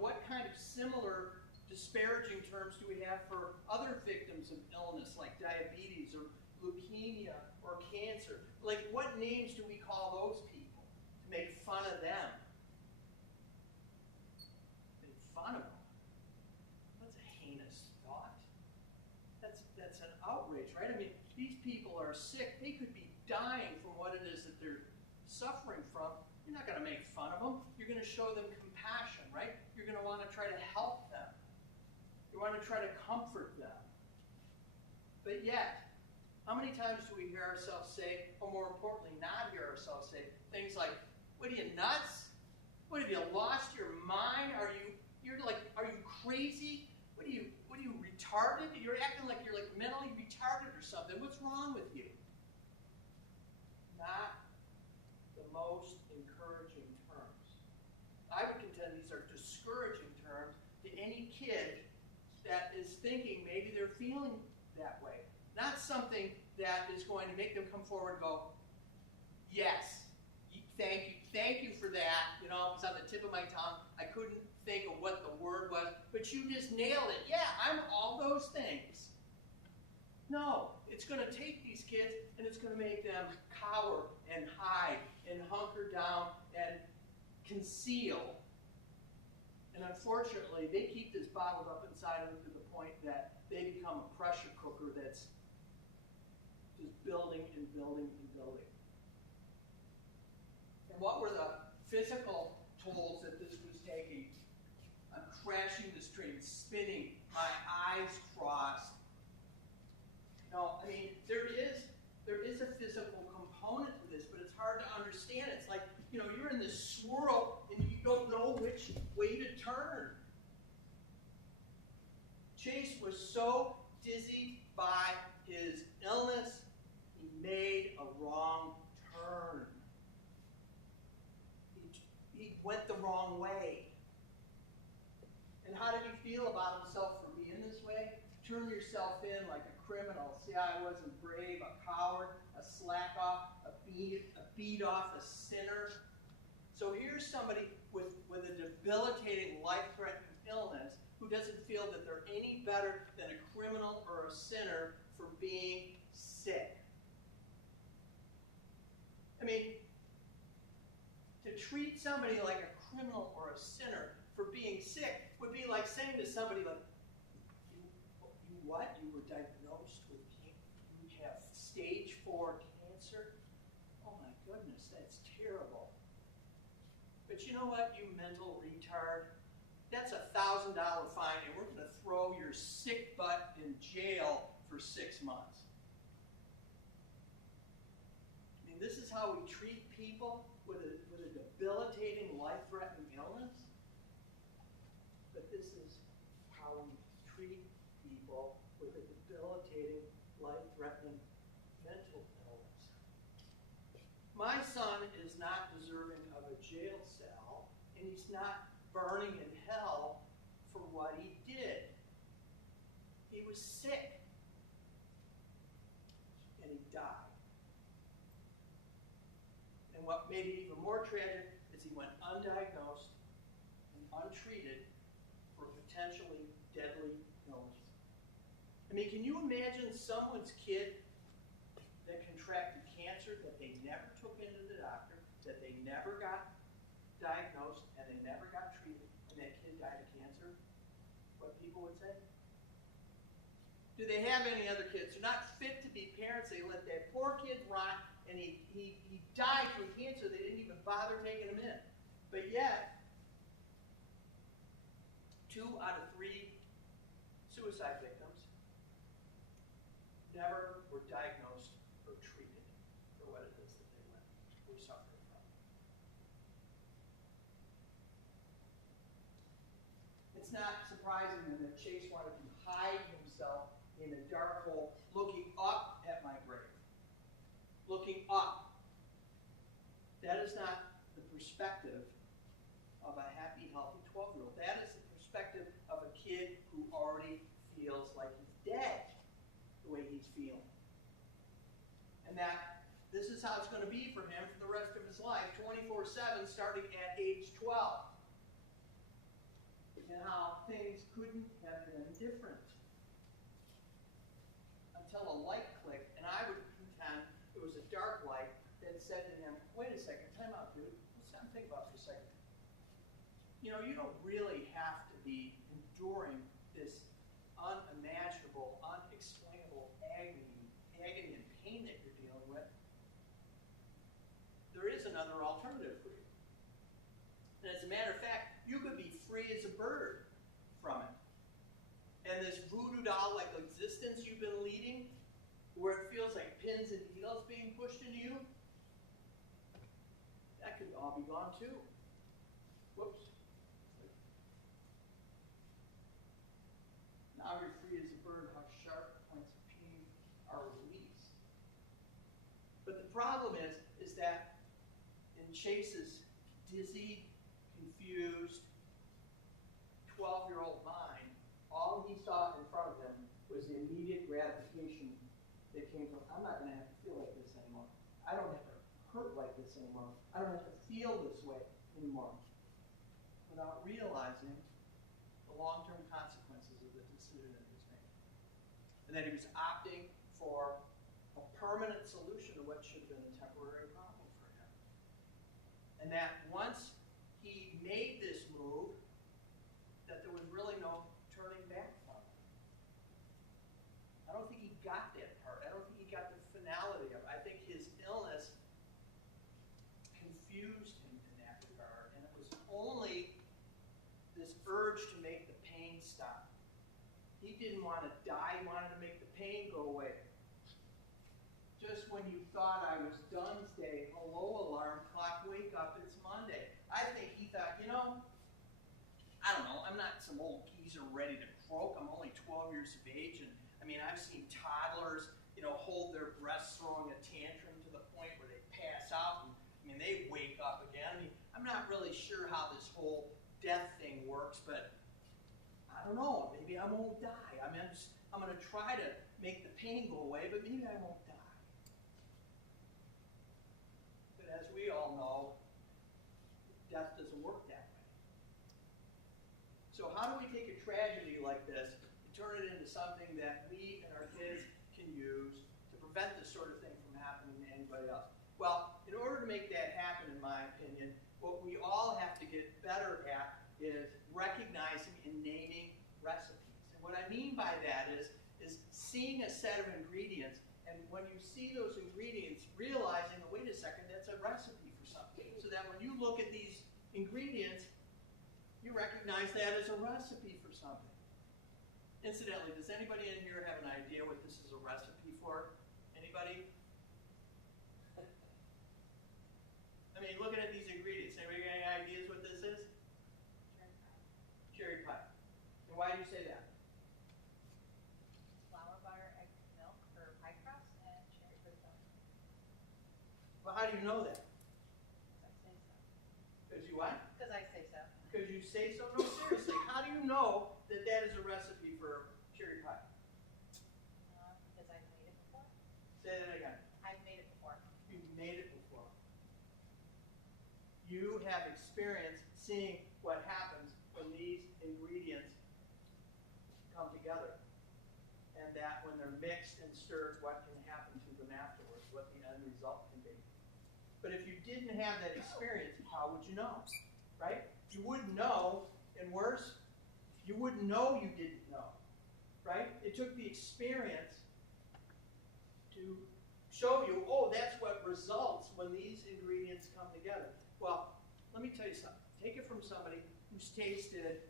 what kind of similar disparaging terms do we have for other victims of illness like diabetes or leukemia or cancer? Like, what names do we call those people to make fun of them? Make fun of them? That's a heinous thought. That's an outrage, right? I mean, these people are sick. They could be dying from what it is that they're suffering from. You're not going to make fun of them. You're going to show them compassion, right? You're going to want to try to help them. You want to try to comfort them. But yet, how many times do we hear ourselves say, or more importantly, not hear ourselves say, things like, "What are you, nuts? What, have you lost your mind? Are you crazy? What are you retarded? You're acting like you're like mentally retarded or something. What's wrong with you?" Not the most encouraging terms. I would contend these are discouraging terms to any kid that is thinking maybe they're feeling that way. Not something that is going to make them come forward and go, "Yes, thank you for that. It was on the tip of my tongue. I couldn't think of what the word was, but you just nailed it. Yeah, I'm all those things." No, it's going to take these kids and it's going to make them cower and hide and hunker down and conceal. And unfortunately, they keep this bottled up inside of them to the point that they become a pressure cooker that's just building and building and building. And what were the physical tolls that this was taking? I'm crashing this train, spinning, my eyes crossed. No, I mean, there is a physical component to this, but it's hard to understand. It's like, you're in this swirl and you don't know which way to turn. Chase was so dizzy by his illness, he made a wrong turn. He went the wrong way. And how did he feel about himself for being this way? Turn yourself in like a criminal. See, I wasn't brave, a coward, a slack off, a beat off, a sinner. So here's somebody with a debilitating, life-threatening illness who doesn't feel that they're any better than a criminal or a sinner for being sick. I mean, to treat somebody like a criminal or a sinner for being sick would be like saying to somebody like, you what? You were diagnosed with you have stage 4 cancer? Oh my goodness, that's terrible. But you know what, you mental retard? That's a $1,000 fine, and we're going to throw your sick butt in jail for 6 months. I mean, this is how we treat people with a debilitating, life-threatening illness. But this is how we treat hospital with a debilitating, life-threatening mental illness. My son is not deserving of a jail cell, and he's not burning in hell for what he did. He was sick, and he died. And what made it even more tragic is he went undiagnosed and untreated for potentially deadly illness. I mean, can you imagine someone's kid that contracted cancer that they never took into the doctor, that they never got diagnosed, and they never got treated, and that kid died of cancer? What people would say? Do they have any other kids? They're not fit to be parents. They let that poor kid rot, and he died from cancer. They didn't even bother taking him in. But yet, 2 out of 3 suicide victims never were diagnosed or treated for what it is that they were suffering from. It's not surprising that Chase wanted to hide himself in a dark hole, looking up at my grave. Looking up. That is not the perspective of a happy, healthy 12-year-old. That is the perspective of a kid who already feels like he's dead the way he's feeling. And that this is how it's going to be for him for the rest of his life, 24/7, starting at age 12. And how things couldn't have been different. Until a light clicked, and I would contend it was a dark light that said to him, wait a second, time out, dude. Let's stop and think about it for a second. You know, you don't really have to be enduring this unimaginable, unexplainable agony and pain that you're dealing with. There is another alternative for you. And as a matter of fact, you could be free as a bird from it. And this voodoo doll-like existence you've been leading, where it feels like pins and needles being pushed into you, that could all be gone too. Whoops. Now you're free as a bird, how sharp points of pain are released. But the problem is that in Chase's dizzy, confused, 12-year-old mind, all he saw in front of him was the immediate gratification that came from, I'm not going to have to feel like this anymore. I don't have to hurt like this anymore. I don't have to feel this way anymore. Without realizing the long-term consequences of the decision that he was making. And that he was opting for a permanent solution to what should have been a temporary problem for him. And that once he made this move, that there was really no turning back from it. I don't think he got that part. I don't think he got the finality of it. I think his illness confused him in that regard. And it was only this urge to make the pain stop. He didn't want to die. He wanted to make the pain go away. Just when you thought I was done's-day, hello alarm clock, wake up, it's Monday. I think he thought, you know, I don't know, I'm not some old geezer ready to croak. I'm only 12 years of age, and I mean, I've seen toddlers, you know, hold their breasts, throwing a tantrum to the point where they pass out, and I mean, they wake up again. I mean, I'm not really sure how this whole death thing works, but I don't know, maybe I won't die. I mean, I'm going to try to make the pain go away, but maybe I won't die. But as we all know, death doesn't work that way. So how do we take a tragedy like this and turn it into something that we and our kids can use to prevent this sort of thing from happening to anybody else? Well, in order to make that happen, in my opinion, what we all have to get better at is recognizing and naming recipes. And what I mean by that is seeing a set of ingredients, and when you see those ingredients, realizing, oh, wait a second, that's a recipe for something. So that when you look at these ingredients, you recognize that as a recipe for something. Incidentally, does anybody in here have an idea what this is a recipe for? Anybody? I mean, looking at these ingredients, anybody got any ideas what this is? Cherry pie. Cherry pie. And why do you say that? how do you know that? I say so. Because you what? Because I say so. Because you say so? No, seriously. How do you know that that is a recipe for cherry pie? Because I've made it before. Say that again. I've made it before. You've made it before. You have experience seeing what happens when these ingredients come together. And that when they're mixed and stirred, what can happen to them afterwards, what the end result can be. But if you didn't have that experience, how would you know? Right? You wouldn't know, and worse, you wouldn't know you didn't know. Right? It took the experience to show you, oh, that's what results when these ingredients come together. Well, let me tell you something. Take it from somebody who's tasted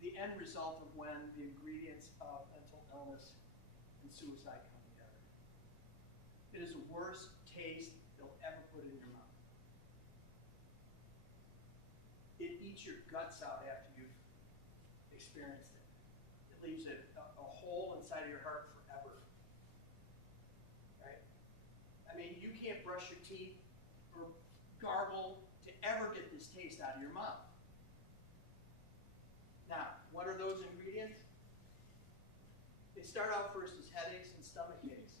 the end result of when the ingredients of mental illness and suicide come together. It is the worst taste they'll ever put in your mouth. It eats your guts out after you've experienced it. It leaves a hole inside of your heart forever. Right? I mean, you can't brush your teeth or gargle to ever get this taste out of your mouth. Now, what are those ingredients? They start out first as headaches and stomach aches.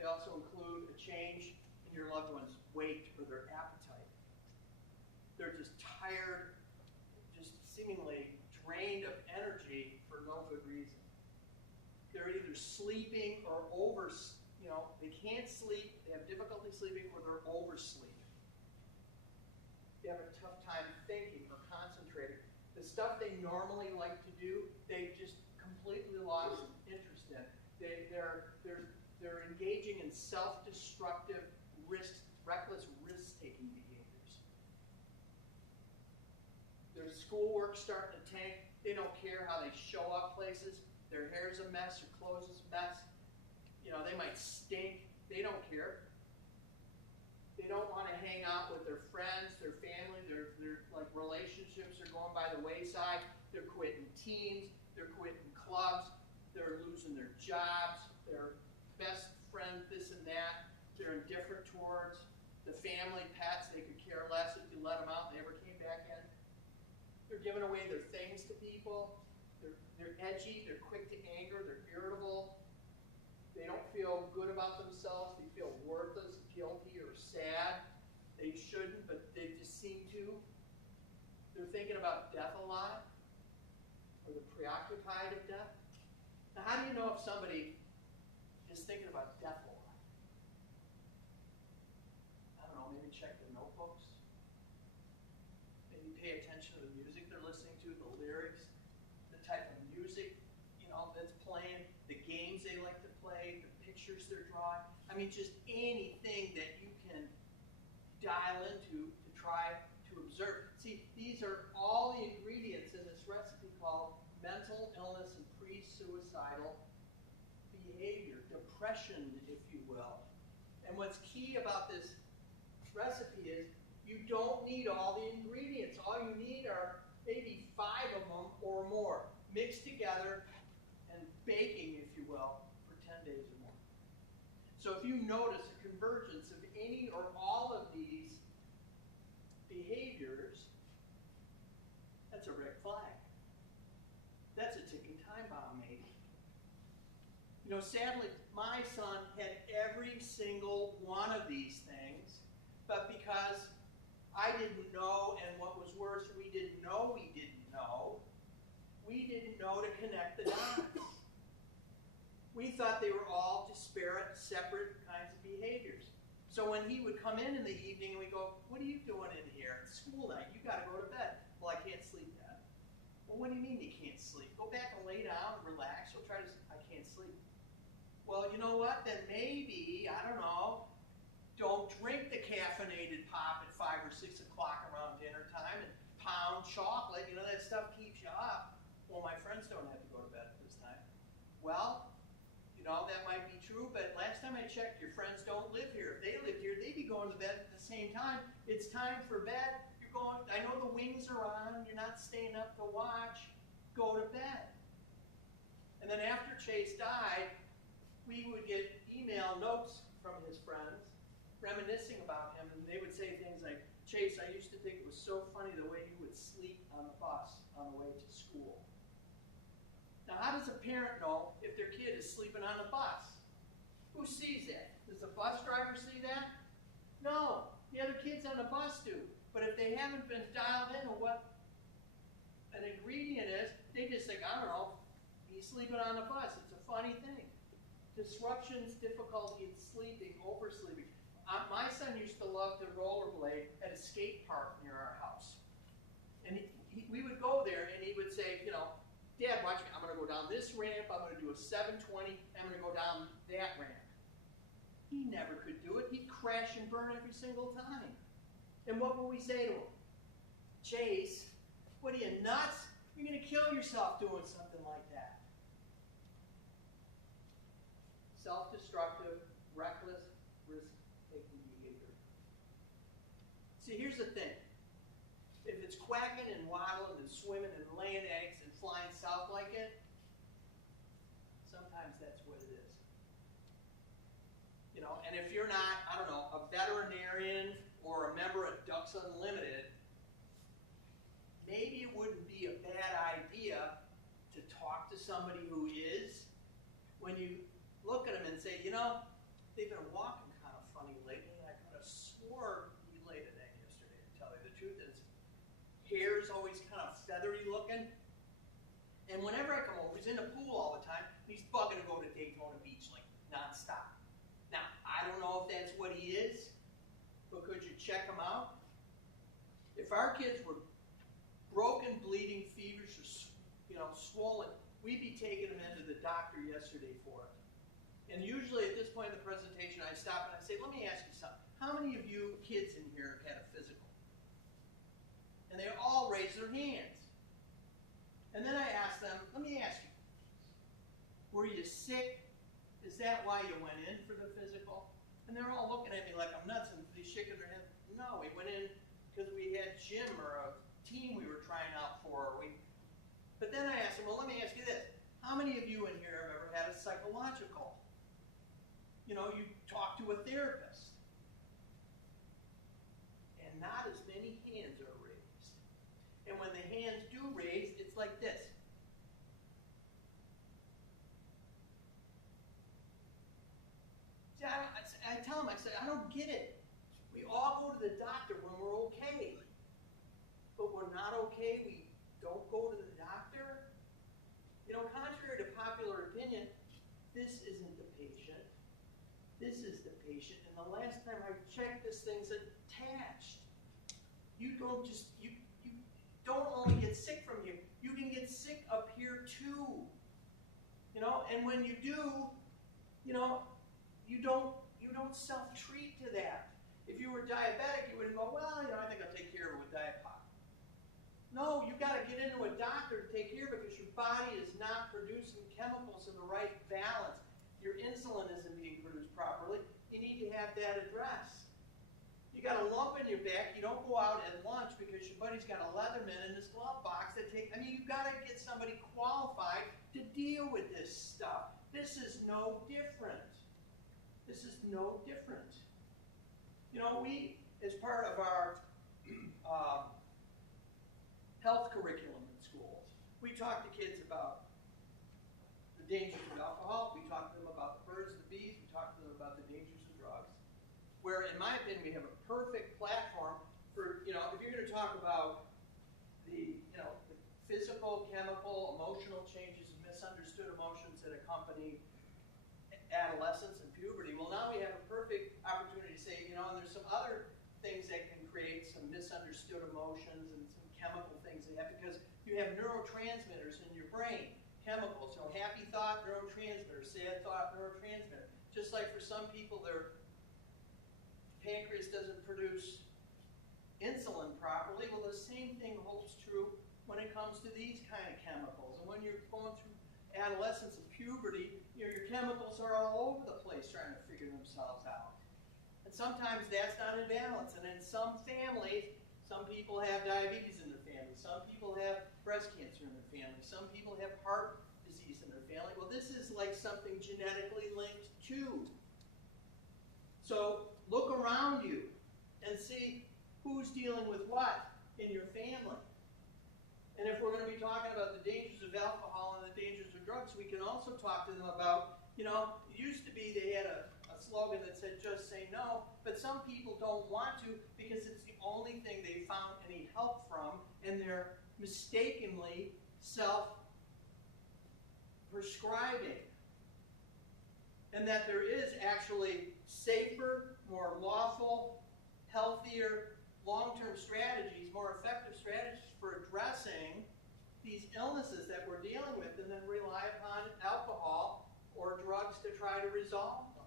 They also include a change in your loved one's weight or their appetite. They're just tired, just seemingly drained of energy for no good reason. They're either sleeping or they can't sleep, they have difficulty sleeping, or they're oversleeping. They have a tough time thinking or concentrating. The stuff they normally like to do, they've just completely lost interest in. They're engaging in self-destructive, reckless risk-taking behaviors. Their schoolwork's starting to tank. They don't care how they show up places. Their hair's a mess, their clothes is a mess. They might stink. They don't care. They don't want to hang out with their friends, their family, their relationships are going by the wayside. They're quitting teams, they're quitting clubs, they're losing their jobs, their best friend, this and that. They're indifferent towards the family, pets. They could care less if you let them out and they ever came back in. They're giving away their things to people. They're edgy, they're quick to anger, they're irritable. They don't feel good about themselves. They feel worthless, guilty, or sad. They shouldn't, but they just seem to. They're thinking about death a lot, or they're preoccupied of death. Now, how do you know if somebody is thinking about death a lot? I don't know, maybe check their notebooks. Maybe pay attention to the music they're listening to, the lyrics, the type of music that's playing, the games they like to play, the pictures they're drawing. I mean, just anything that you can dial into to try to observe. See, these are all the ingredients in this recipe called mental illness and pre-suicidal behavior, depression, if you will. And what's key about this recipe is you don't need all the ingredients. All you need are maybe 5 of them or more mixed together and baking, if you will, for 10 days or more. So if you notice a convergence of any or all of these behaviors, that's a red flag. That's a ticking time bomb, maybe. Sadly, my son had every single one of these things, but because I didn't know, and what was worse, we didn't know to connect the dots. We thought they were all disparate, separate kinds of behaviors. So when he would come in the evening and we go, "What are you doing in here? It's school night. You got to go to bed." "Well, I can't sleep, Dad." "Well, what do you mean you can't sleep? Go back and lay down and relax. You'll try to sleep." "I can't sleep." "Well, you know what? Then maybe, I don't know, don't drink the caffeinated pop at 5 or 6 o'clock around dinner time and pound chocolate. That stuff keeps you up." "Well, my friends don't have to go to bed at this time." "Well, that might be true, but last time I checked, your friends don't live here. If they lived here, they'd be going to bed at the same time. It's time for bed. I know the wings are on. You're not staying up to watch. Go to bed." And then after Chase died, we would get email notes from his friends reminiscing about him, and they would say things like, Chase, I used to think it was so funny the way you would sleep on the bus on the way to school. Now, how does a parent know if their kid is sleeping on the bus? Who sees that? Does the bus driver see that? No, the other kids on the bus do. But if they haven't been dialed in on what an ingredient is, they just think, I don't know, he's sleeping on the bus. It's a funny thing. Disruptions, difficulty in sleeping, oversleeping. My son used to love to rollerblade at a skate park near our house. And we would go there, and he would say, you know, Dad, watch me. I'm going to go down this ramp. I'm going to do a 720. I'm going to go down that ramp. He never could do it. He'd crash and burn every single time. And what would we say to him? Chase, what are you, nuts? You're going to kill yourself doing something like that. Self-destructive, reckless, risk-taking behavior. See, here's the thing. If it's quacking and waddling and swimming and laying eggs and flying south like it, sometimes that's what it is. You know, and if you're not, I don't know, a veterinarian or a member of Ducks Unlimited, maybe it wouldn't be a bad idea to talk to somebody who is, when you look at them and say, you know, they've been walking kind of funny lately, and I kind of swore he laid an egg yesterday, to tell you the truth. His hair is always kind of feathery looking. And whenever I come over, he's in the pool all the time, and he's bugging to go to Daytona Beach, like, nonstop. Now, I don't know if that's what he is, but could you check him out? If our kids were broken, bleeding, feverish, or, you know, swollen, we'd be taking them into the doctor yesterday for it. And usually at this point in the presentation, I stop and I say, let me ask you something. How many of you kids in here have had a physical? And they all raise their hands. And then I ask them, let me ask you, were you sick? Is that why you went in for the physical? And they're all looking at me like I'm nuts, and they're shaking their head. No, we went in because we had gym or a team we were trying out for. But then I asked them, well, let me ask you this. How many of you in here have ever had a psychological? You know, you talk to a therapist. And not as many hands are raised. And when the hands do raise, it's like this. See, I tell them, I say, I don't get it. We all go to the doctor when we're okay. But we're not okay, we don't go to the doctor. You know, contrary to popular opinion, this isn't the patient. This is the patient. And the last time I checked, this thing's attached. You don't just, you don't only get sick from here, you can get sick up here too. You know, and when you do, you know, you don't self-treat to that. If you were diabetic, you wouldn't go, well, you know, I think I'll take care of it with Diet Pop. No, you've got to get into a doctor to take care of it because your body is not producing chemicals in the right balance. Your insulin isn't being produced properly. You need to have that addressed. You got a lump in your back. You don't go out at lunch because your buddy's got a Leatherman in his glove box that you've got to get somebody qualified to deal with this stuff. This is no different. This is no different. You know, we, as part of our health curriculum in schools, we talk to kids about the dangers of alcohol. We talk to them about the birds, the bees. We talk to them about the dangers of drugs. Where, in my opinion, we have a perfect platform for, you know, if you're going to talk about the, you know, the physical, chemical, emotional changes and misunderstood emotions that accompany adolescence and puberty, well, now we have a perfect opportunity to say, you know, and there's some other things that can create some misunderstood emotions and some chemical things that happen because you have neurotransmitters in your brain, chemicals. So happy thought, neurotransmitter, sad thought, neurotransmitter. Just like for some people, their pancreas doesn't produce insulin properly. Well, the same thing holds true when it comes to these kind of chemicals. And when you're going through adolescence and puberty, you know, your chemicals are all over the place trying to figure themselves out. And sometimes that's not in balance. And in some families, some people have diabetes in their family. Some people have breast cancer in their family. Some people have heart disease in their family. family. Well, this is like something genetically linked too. So look around you and see who's dealing with what in your family. And if we're going to be talking about the dangers of alcohol and the dangers of drugs, we can also talk to them about, it used to be they had a slogan that said, just say no, but some people don't want to because it's the only thing they found any help from, and they're mistakenly self-prescribing. And that there is actually safer, more lawful, healthier, long-term strategies, more effective strategies for addressing these illnesses that we're dealing with, and then rely upon alcohol or drugs to try to resolve them.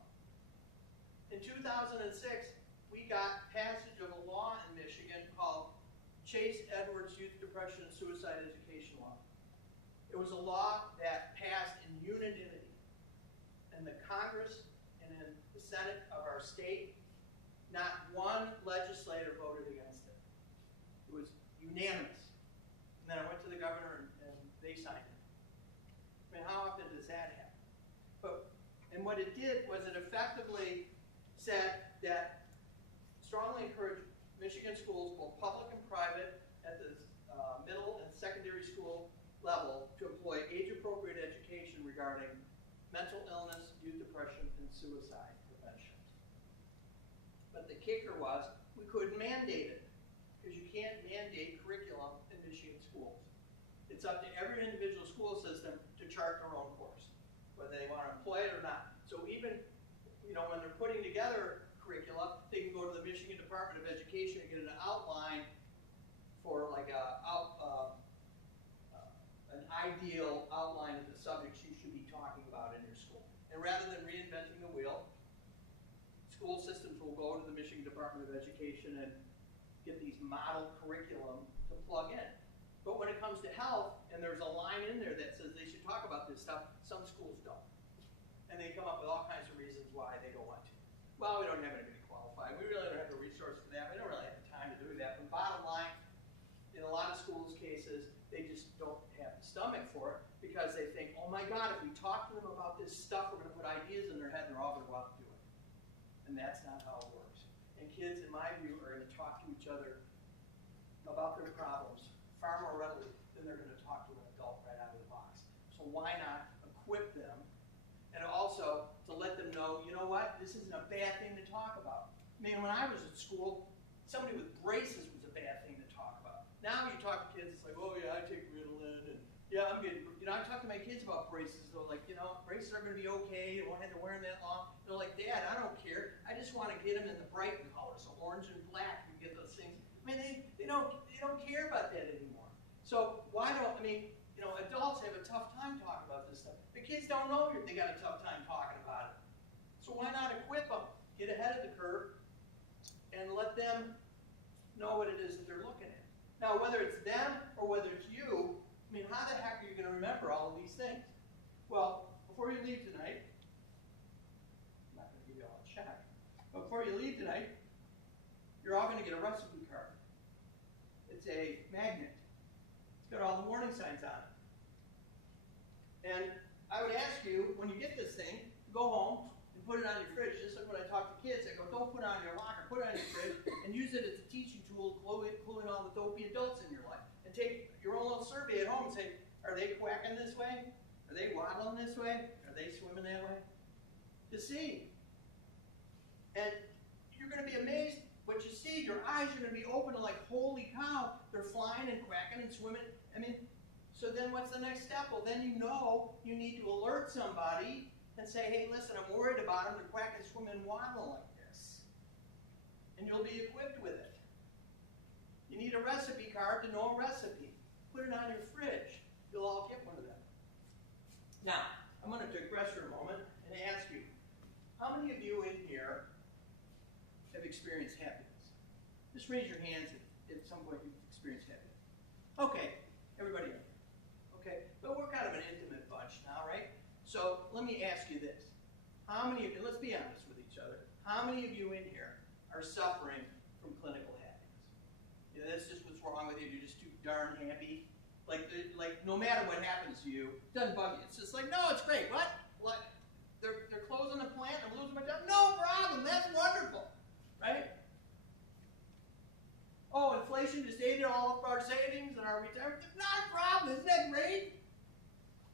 In 2006, we got passage of a law in Michigan called Chase Edwards Youth Depression and Suicide Education Law. It was a law that passed in unanimity in the Congress and in the Senate of our state. Not one legislator voted against it. It was unanimous. And then I went to the governor and they signed it. I mean, how often does that happen? And what it did was it effectively said that strongly encouraged Michigan schools, both public and private, at the middle and secondary school level, to employ age-appropriate education regarding mental illness, youth depression, and suicide prevention. But the kicker was, we couldn't mandate it, because you can't mandate curriculum in Michigan schools. It's up to every individual school system to chart their own course, whether they want to employ it or not. So even, when they're putting together curricula, they can go to the Michigan Department of Education and get an outline for like an ideal outline of the subjects you should be talking about in your school. And rather than reinventing the wheel, school systems will go to the Michigan Department of Education and get these model curriculum to plug in. But when it comes to health, and there's a line in there that says they should talk about this stuff, some schools don't. And they come up with all kinds of reasons why they don't want to. Well, we don't have anybody qualified. We really don't have the resource for that. We don't really have the time to do that. But bottom line, in a lot of schools' cases, they just don't have the stomach for it because they think, oh my God, if we talk to them about this stuff, we're going to put ideas in their head and they're all going to go out and do it. And that's not how it works. And kids, in my view, are going to talk to each other about their problems far more readily than they're going to talk to an adult right out of the box. So why not equip them, and also to let them know, you know what, this isn't a bad thing to talk about. I mean, when I was at school, somebody with braces was a bad thing to talk about. Now you talk to kids, it's like, oh yeah, I take Ritalin, and yeah, I'm getting, I talk to my kids about braces, they're like, braces are going to be okay, they won't have to wear them that long. They're like, Dad, I don't care, I just want to get them in the Brighton color, so orange and black, you get those things. I mean, they don't care about that anymore. So why don't, adults have a tough time talking about this stuff. The kids don't know they got a tough time talking about it. So why not equip them, get ahead of the curve, and let them know what it is that they're looking at. Now, whether it's them or whether it's you, how the heck are you going to remember all of these things? Well, before you leave tonight, I'm not going to give you all a check, but before you leave tonight, you're all going to get a recipe card. It's a magnet. It's got all the warning signs on it. And I would ask you, when you get this thing, to go home and put it on your fridge. Just like when I talk to kids, I go, don't put it on your locker, put it on your fridge, and use it as a teaching tool, including all the dopey adults in your life. And take your own little survey at home and say, are they quacking this way? Are they waddling this way? Are they swimming that way? To see. And you're going to be amazed what you see. Your eyes are going to be open to like, holy cow, they're flying and quacking and swimming. So then what's the next step? Well, then you need to alert somebody and say, hey, listen, I'm worried about them. They're quacking, swimming, waddling like this. And you'll be equipped with it. You need a recipe card to know a recipe. Put it on your fridge. You'll all get one of them. Now, I'm going to digress for a moment and ask you, how many of you in here have experienced happiness? Just raise your hands if at some point you've experienced happiness. Okay, everybody in here. Okay, but we're kind of an intimate bunch now, right? So let me ask you this. How many of you, let's be honest with each other, how many of you in here are suffering from clinical happiness? That's just what's wrong with you. You're just too darn happy. Like no matter what happens to you, it doesn't bug you. It's just like, no, it's great. What? They're closing the plant. I'm losing my job. No problem. That's wonderful, right? Oh, inflation just ate all of our savings and our retirement. Not a problem. Isn't that great?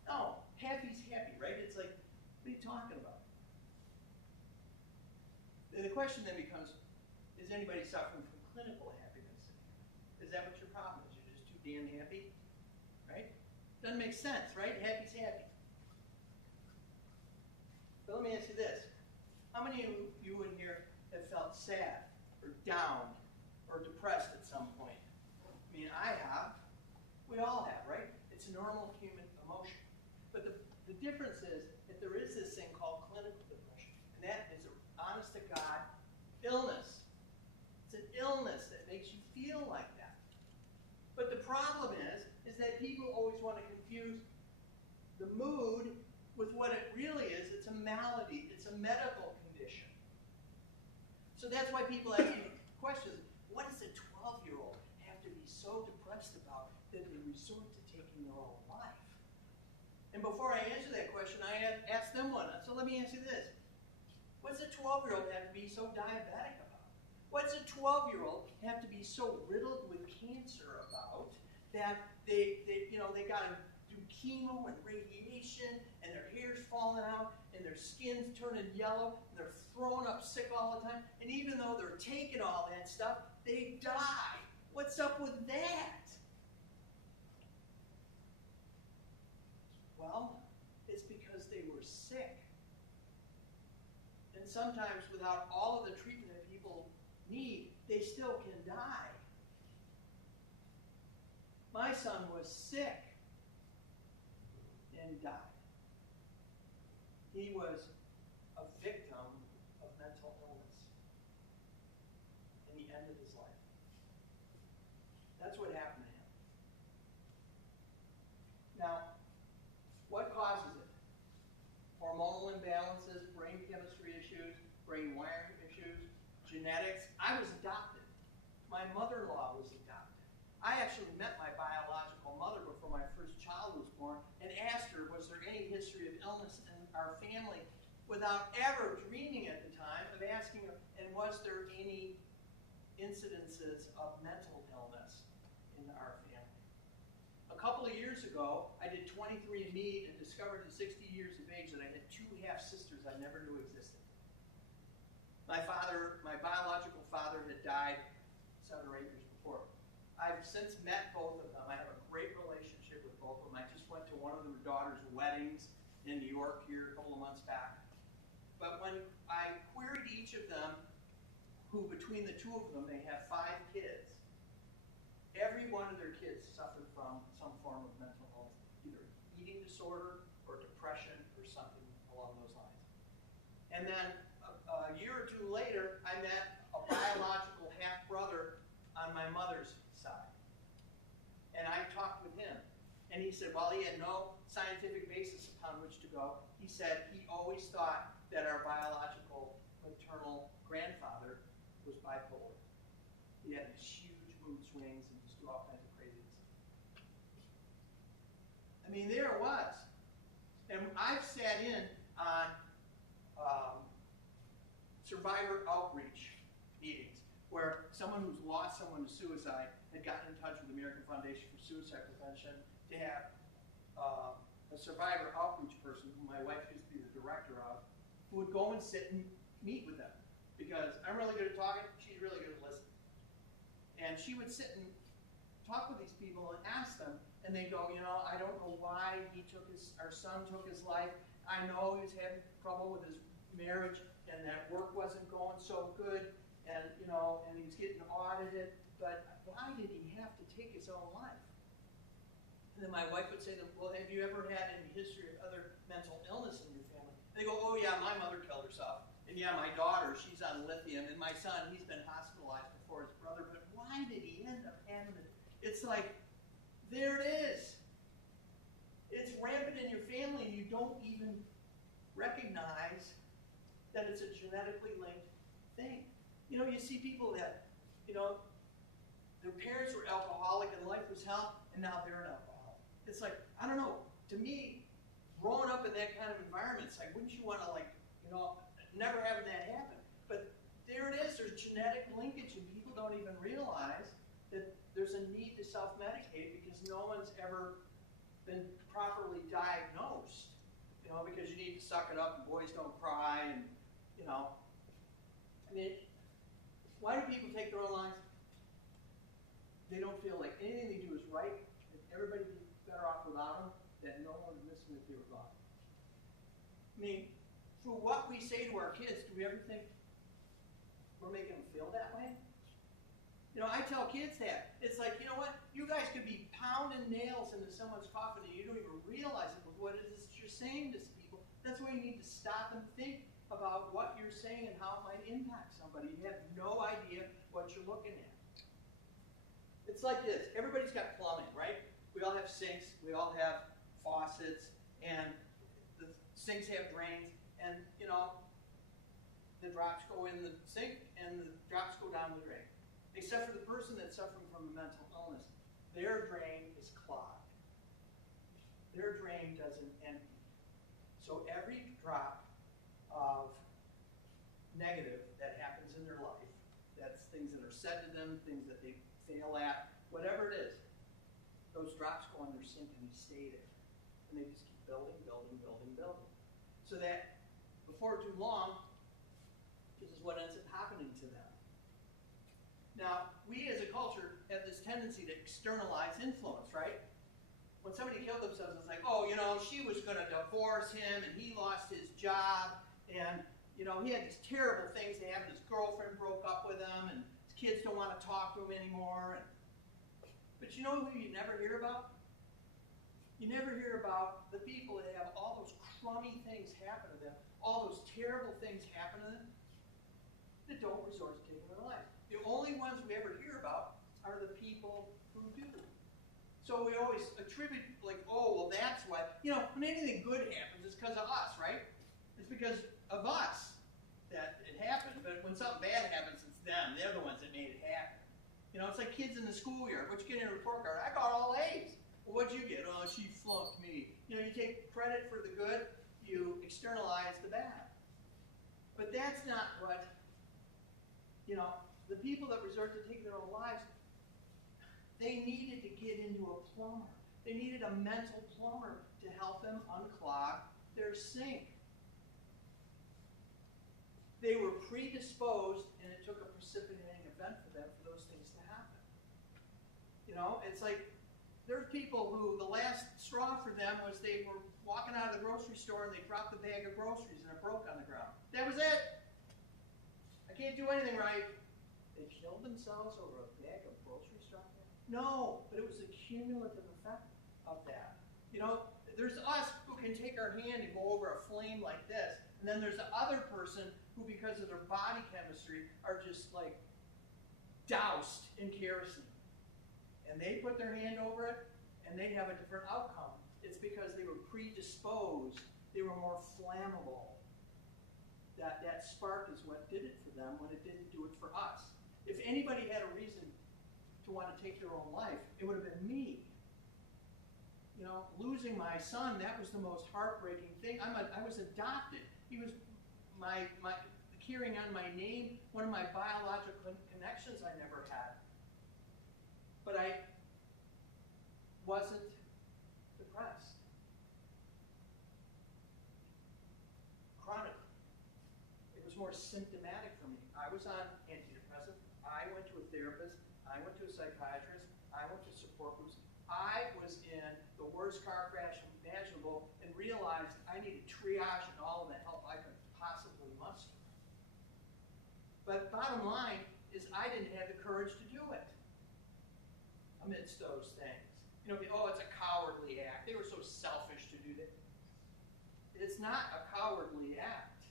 No, happy's happy, right? It's like, what are you talking about? And the question then becomes, is anybody suffering from clinical happiness? Is that what your problem is? You're just too damn happy? Right? Doesn't make sense, right? Happy's happy. But let me ask you this. How many of you in here have felt sad or down or depressed at some point? I mean, I have. We all have, right? It's a normal human emotion. But the difference is that there is this thing called clinical depression. And that is an honest-to-God illness. It's an illness that makes you feel like that. But the problem is that people always want to confuse the mood with what it really is. It's a malady. It's a medical condition. So that's why people ask me questions. What does a 12-year-old have to be so depressed about that they resort to taking their own life? And before I answer that question, I ask them one. So let me ask you this. What's a 12-year-old have to be so diabetic about? What's a 12-year-old have to be so riddled with cancer about that they got to do chemo and radiation and their hair's falling out and their skin's turning yellow and they're throwing up sick all the time, and even though they're taking all that stuff, they die. What's up with that? Well, it's because they were sick. And sometimes without all of the treatment that people need, they still can die. My son was sick and died. He was a victim of mental illness. And he ended his life. That's what happened to him. Now, what causes it? Hormonal imbalances, brain chemistry issues, brain wiring issues, genetics. I was adopted. My mother-in-law was adopted. I actually met my biological mother before my first child was born and asked her, was there any history of illness in our family, without ever dreaming at the time of asking her, and was there any incidences of mental illness in our family? A couple of years ago, I did 23andMe and discovered at 60 years of age that I had 2 half-sisters I never knew existed. My biological father had died 7 or 8 years before. I've since met both of them. I have a great relationship with both of them. I just went to one of their daughters' weddings in New York here a couple of months back. But when I queried each of them, who between the 2 of them, they have 5 kids, every one of their kids suffered from some form of mental illness, either eating disorder or depression or something along those lines. And then a year or 2 later, I met a biological half-brother on my mother's side. And I talked with him. And he said, while he had no scientific basis upon which to go, he said he always thought that our biological maternal grandfather was bipolar. He had these huge mood swings and just do all kinds of craziness. I mean, there it was. And I've sat in on survivor outreach meetings where someone who's lost someone to suicide had gotten in touch with the American Foundation for Suicide Prevention to have a survivor outreach person, who my wife used to be the director of, who would go and sit and meet with them. Because I'm really good at talking, she's really good at listening. And she would sit and talk with these people and ask them, and they go, I don't know why our son took his life. I know he was having trouble with his marriage, and that work wasn't going so good, and and he was getting audited, but why did he have to take his own life? And then my wife would say to them, well, have you ever had any history of other mental illness in your family? And they go, oh yeah, my mother killed herself. And yeah, my daughter, she's on lithium. And my son, he's been hospitalized before his brother. But why did he end up having it? It's like, there it is. It's rampant in your family, and you don't even recognize that it's a genetically linked thing. You see people that, their parents were alcoholic and life was hell, and now they're an alcoholic. it's like, I don't know, to me, growing up in that kind of environment, it's like, wouldn't you want to, like, never having that happen? But there it is, there's genetic linkage, and people don't even realize that there's a need to self-medicate because no one's ever been properly diagnosed, because you need to suck it up and boys don't cry, and, I mean, why do people take their own lives? They don't feel like anything they do is right, and everybody would be better off without them, that no one would miss them if they were gone. I mean, through what we say to our kids, do we ever think we're making them feel that way? I tell kids that. It's like, you know what? You guys could be pounding nails into someone's coffin and you don't even realize it, but what it is that you're saying to people. That's why you need to stop and think about what you're saying and how it might impact somebody. You have no idea what you're looking at. It's like this. Everybody's got plumbing, right? We all have sinks. We all have faucets. And the sinks have drains. And, the drops go in the sink and the drops go down the drain. Except for the person that's suffering from a mental illness. Their drain is clogged. Their drain doesn't empty. So every drop of negative that happens in their life, that's things that are said to them, things that they fail at, whatever it is, those drops go in their sink and they stay there. And they just keep building, building, building, building. So that before too long, this is what ends up happening to them. Now, we as a culture have this tendency to externalize influence, right? When somebody killed themselves, it's like, oh, she was going to divorce him, and he lost his job, and, he had these terrible things to happen. His girlfriend broke up with him, and his kids don't want to talk to him anymore. But you know who you never hear about? You never hear about the people that have all those crummy things happen to them, all those terrible things happen to them, that don't resort to taking their life. The only ones we ever hear about are the people who do. So we always attribute, like, oh, well, that's why. When anything good happens, it's because of us, right? It's because of us that it happened. But when something bad happens, it's them. They're the ones that made it happen. It's like kids in the schoolyard. What you get in a report card? I got all A's. Well, what'd you get? Oh, she flunked me. You take credit for the good, you externalize the bad. But that's not what, the people that resort to taking their own lives, they needed to get into a plumber. They needed a mental plumber to help them unclog their sink. They were predisposed, and it took a precipitating event for them for those things to happen. It's like there's people who the last straw for them was they were walking out of the grocery store and they dropped a bag of groceries and it broke on the ground. That was it. I can't do anything right. They killed themselves over a bag of groceries dropped there? No, but it was the cumulative effect of that. There's us who can take our hand and go over a flame like this, and then there's the other person who, because of their body chemistry, are just like doused in kerosene. And they put their hand over it, and they have a different outcome. It's because they were predisposed. They were more flammable. That spark is what did it for them when it didn't do it for us. If anybody had a reason to want to take their own life, it would have been me. Losing my son, that was the most heartbreaking thing. I was adopted. He was carrying on my name, one of my biological connections I never had. But I wasn't depressed. Chronically. It was more symptomatic for me. I was on antidepressants. I went to a therapist. I went to a psychiatrist. I went to support groups. I was in the worst car crash imaginable and realized I needed triage and all of the help I could possibly muster. But bottom line is I didn't have the courage to do it amidst those things. It's a cowardly act. They were so selfish to do that. It's not a cowardly act.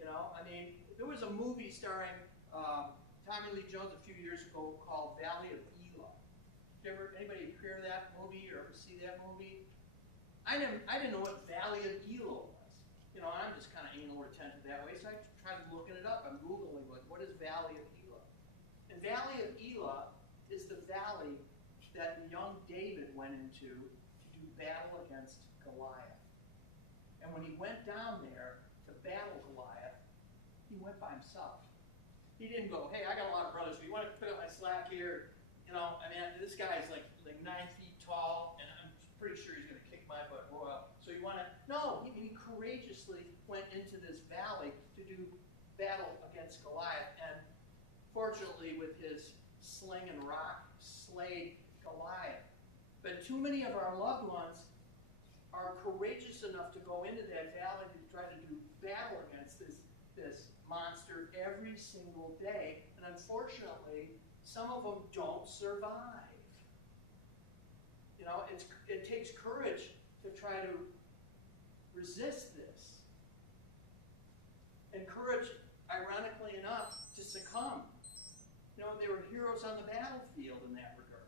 There was a movie starring Tommy Lee Jones a few years ago called Valley of Elah. Anybody hear that movie or ever see that movie? I didn't know what Valley of Elah was. I'm just kind of anal retentive that way, so I tried looking it up. I'm Googling, what is Valley of Elah? And Valley of Elah is the valley that the young David went into to do battle against Goliath. And when he went down there to battle Goliath, he went by himself. He didn't go, hey, I got a lot of brothers. You want to put up my slack here? You know, I mean, this guy's like 9 feet tall, and I'm pretty sure he's going to kick my butt royal. So you want to? No, he courageously went into this valley to do battle against Goliath. And fortunately, with his sling and rock, slayed Goliath. But too many of our loved ones are courageous enough to go into that valley to try to do battle against this monster every single day. And unfortunately, some of them don't survive. You know, it takes courage to try to resist this. And courage, ironically enough, to succumb. You know, they were heroes on the battlefield in that regard.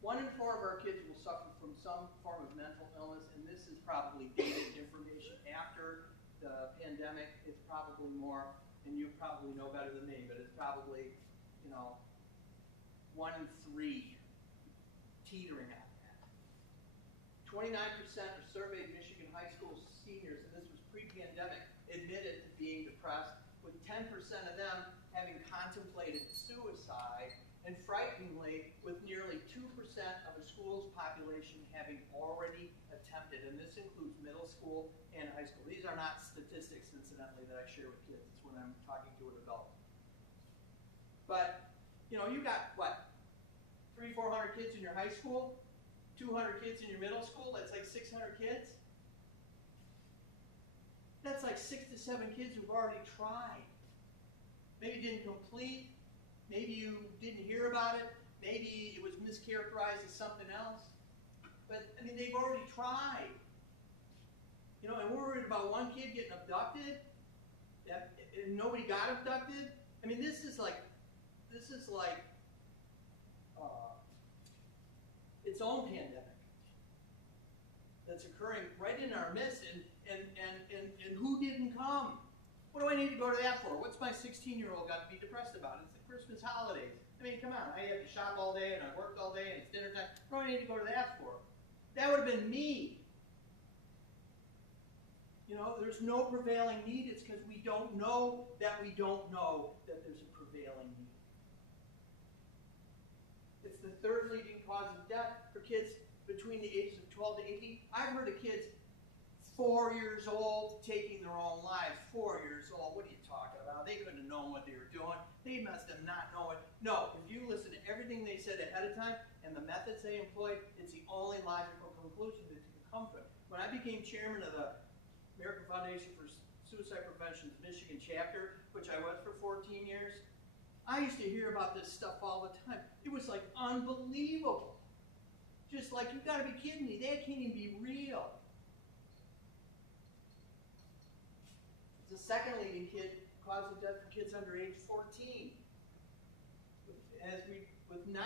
1 in 4 of our kids will suffer from some form of mental illness, and this is probably dated information after the pandemic. It's probably more, and you probably know better than me, but it's probably, 1 in 3 teetering on that. 29% of surveyed Michigan high school seniors, and this was pre-pandemic, admitted to being depressed, with 10% of them having contemplated suicide, and frighteningly, with nearly 2% of a school's population having already attempted, and this includes middle school and high school. These are not statistics, incidentally, that I share with kids. It's when I'm talking to an adult. But, you got, what, 300-400 kids in your high school, 200 kids in your middle school, that's like 600 kids. That's like 6 to 7 kids who've already tried. Maybe didn't complete, maybe you didn't hear about it, maybe it was mischaracterized as something else. But, they've already tried. And we're worried about one kid getting abducted, and nobody got abducted. This is like its own pandemic that's occurring right in our midst, and who didn't come? What do I need to go to that for? What's my 16-year-old got to be depressed about? It's the Christmas holidays. Come on, I have to shop all day, and I worked all day, and it's dinner time. What do I need to go to that for? That would have been me. There's no prevailing need. It's because we don't know that there's a prevailing need. It's the third leading cause of death for kids between the ages of 12 to 18. I've heard of kids 4 years old taking their own lives. 4 years old. What are you talking about? They couldn't have known what they were doing. They must have not known it. No, if you listen to everything they said ahead of time and the methods they employed, it's the only logical conclusion that you can come to. When I became chairman of the American Foundation for Suicide Prevention's Michigan chapter, which I was for 14 years, I used to hear about this stuff all the time. It was like unbelievable. Just like, you've got to be kidding me. That can't even be real. The second leading cause of death for kids under age 14. With 90%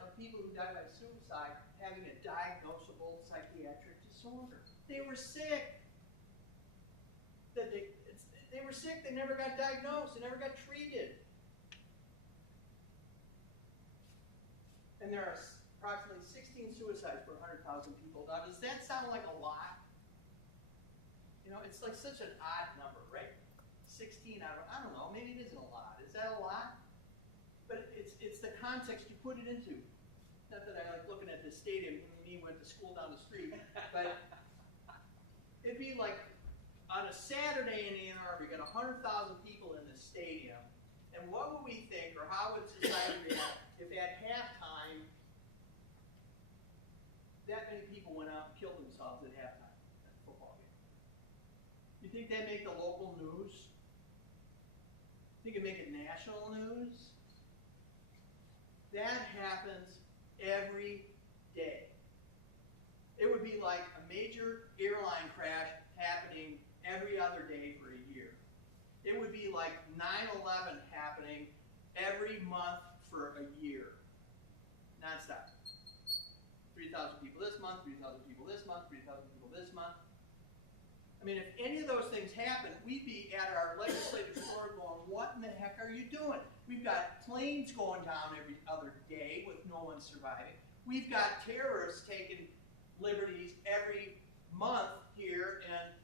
of people who die by suicide having a diagnosable psychiatric disorder. They were sick. They were sick. They never got diagnosed. They never got treated. And there are approximately 16 suicides per 100,000 people. Now, does that sound like a lot? It's like such an odd number, right? 16, I don't know, maybe it isn't a lot. Is that a lot? But it's the context you put it into. Not that I like looking at this stadium, me went to school down the street, but it'd be like on a Saturday in Ann Arbor, you got 100,000 people in this stadium, and what would we think, or how would society react if at halftime that many people went out and killed themselves at halftime at a football game? You think they'd make the local news? Think it'd make it national news? That happens every day. It would be like a major airline crash happening every other day for a year. It would be like 9/11 happening every month for a year. Non-stop. 3,000 people this month, 3,000 people this month, 3,000 people this month. I mean, if any of those things happen, we'd be at our legislative floor going, what in the heck are you doing? We've got planes going down every other day with no one surviving. We've got terrorists taking liberties every month here, and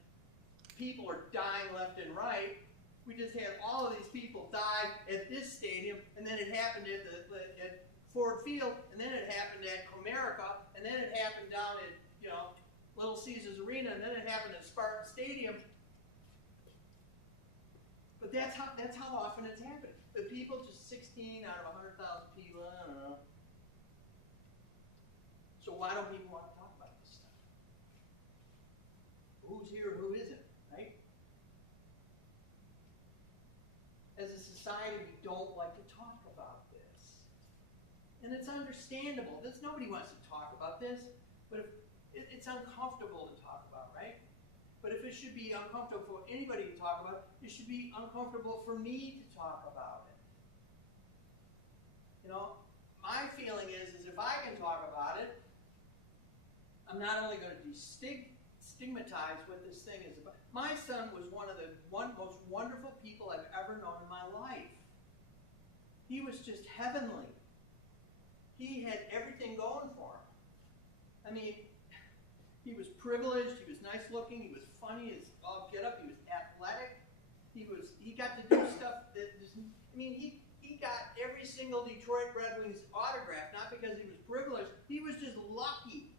people are dying left and right. We just had all of these people die at this stadium, and then it happened at Ford Field, and then it happened at Comerica, and then it happened down at, Little Caesars Arena, and then it happened at Spartan Stadium. But that's how often it's happening. The people, just 16 out of 100,000 people, I don't know. So why don't people want to talk about this stuff? Who's here, who isn't, right? As a society, we don't like to talk about this. And it's understandable. Nobody wants to talk about this, but it's uncomfortable to talk about, right? But if it should be uncomfortable for anybody to talk about, it should be uncomfortable for me to talk about it. My feeling is if I can talk about it, I'm not only going to stigmatize what this thing is about. My son was one of the most wonderful people I've ever known in my life. He was just heavenly. He had everything going for him. I mean, he was privileged, he was nice looking, he was funny as all get up, he was athletic, he got to do stuff that he got every single Detroit Red Wings autograph, not because he was privileged, he was just lucky.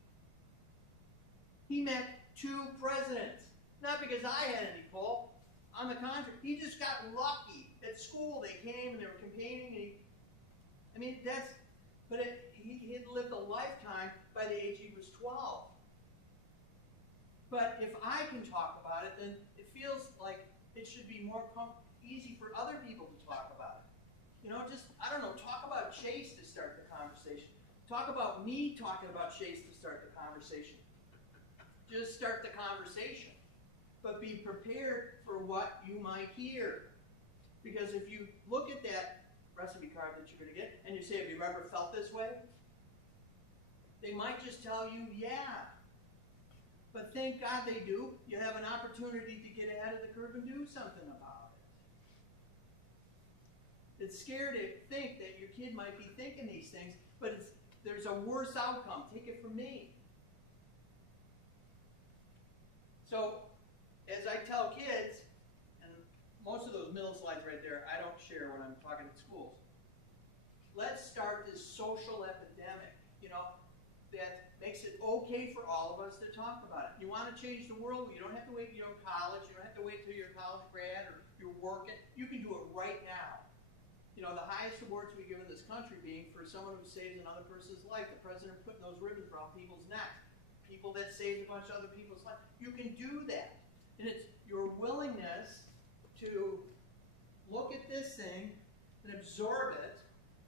He met 2 presidents, not because I had any pull. On the contrary, he just got lucky. At school, they came and they were campaigning, and he had lived a lifetime by the age he was 12. But if I can talk about it, then it feels like it should be more easy for other people to talk about it. Talk about Chase to start the conversation. Talk about me talking about Chase to start the conversation. Just start the conversation. But be prepared for what you might hear. Because if you look at that recipe card that you're going to get, and you say, have you ever felt this way? They might just tell you, yeah. But thank God they do. You have an opportunity to get ahead of the curve and do something about it. It's scary to think that your kid might be thinking these things, but there's a worse outcome. Take it from me. So, as I tell kids, and most of those middle slides right there, I don't share when I'm talking at schools. Let's start this social epidemic, that makes it okay for all of us to talk about it. You want to change the world? You don't have to wait till you're in college. You don't have to wait till you're a college grad or you're working. You can do it right now. The highest awards we give in this country being for someone who saves another person's life, the president putting those ribbons around people's necks. People that saved a bunch of other people's lives. You can do that. And it's your willingness to look at this thing and absorb it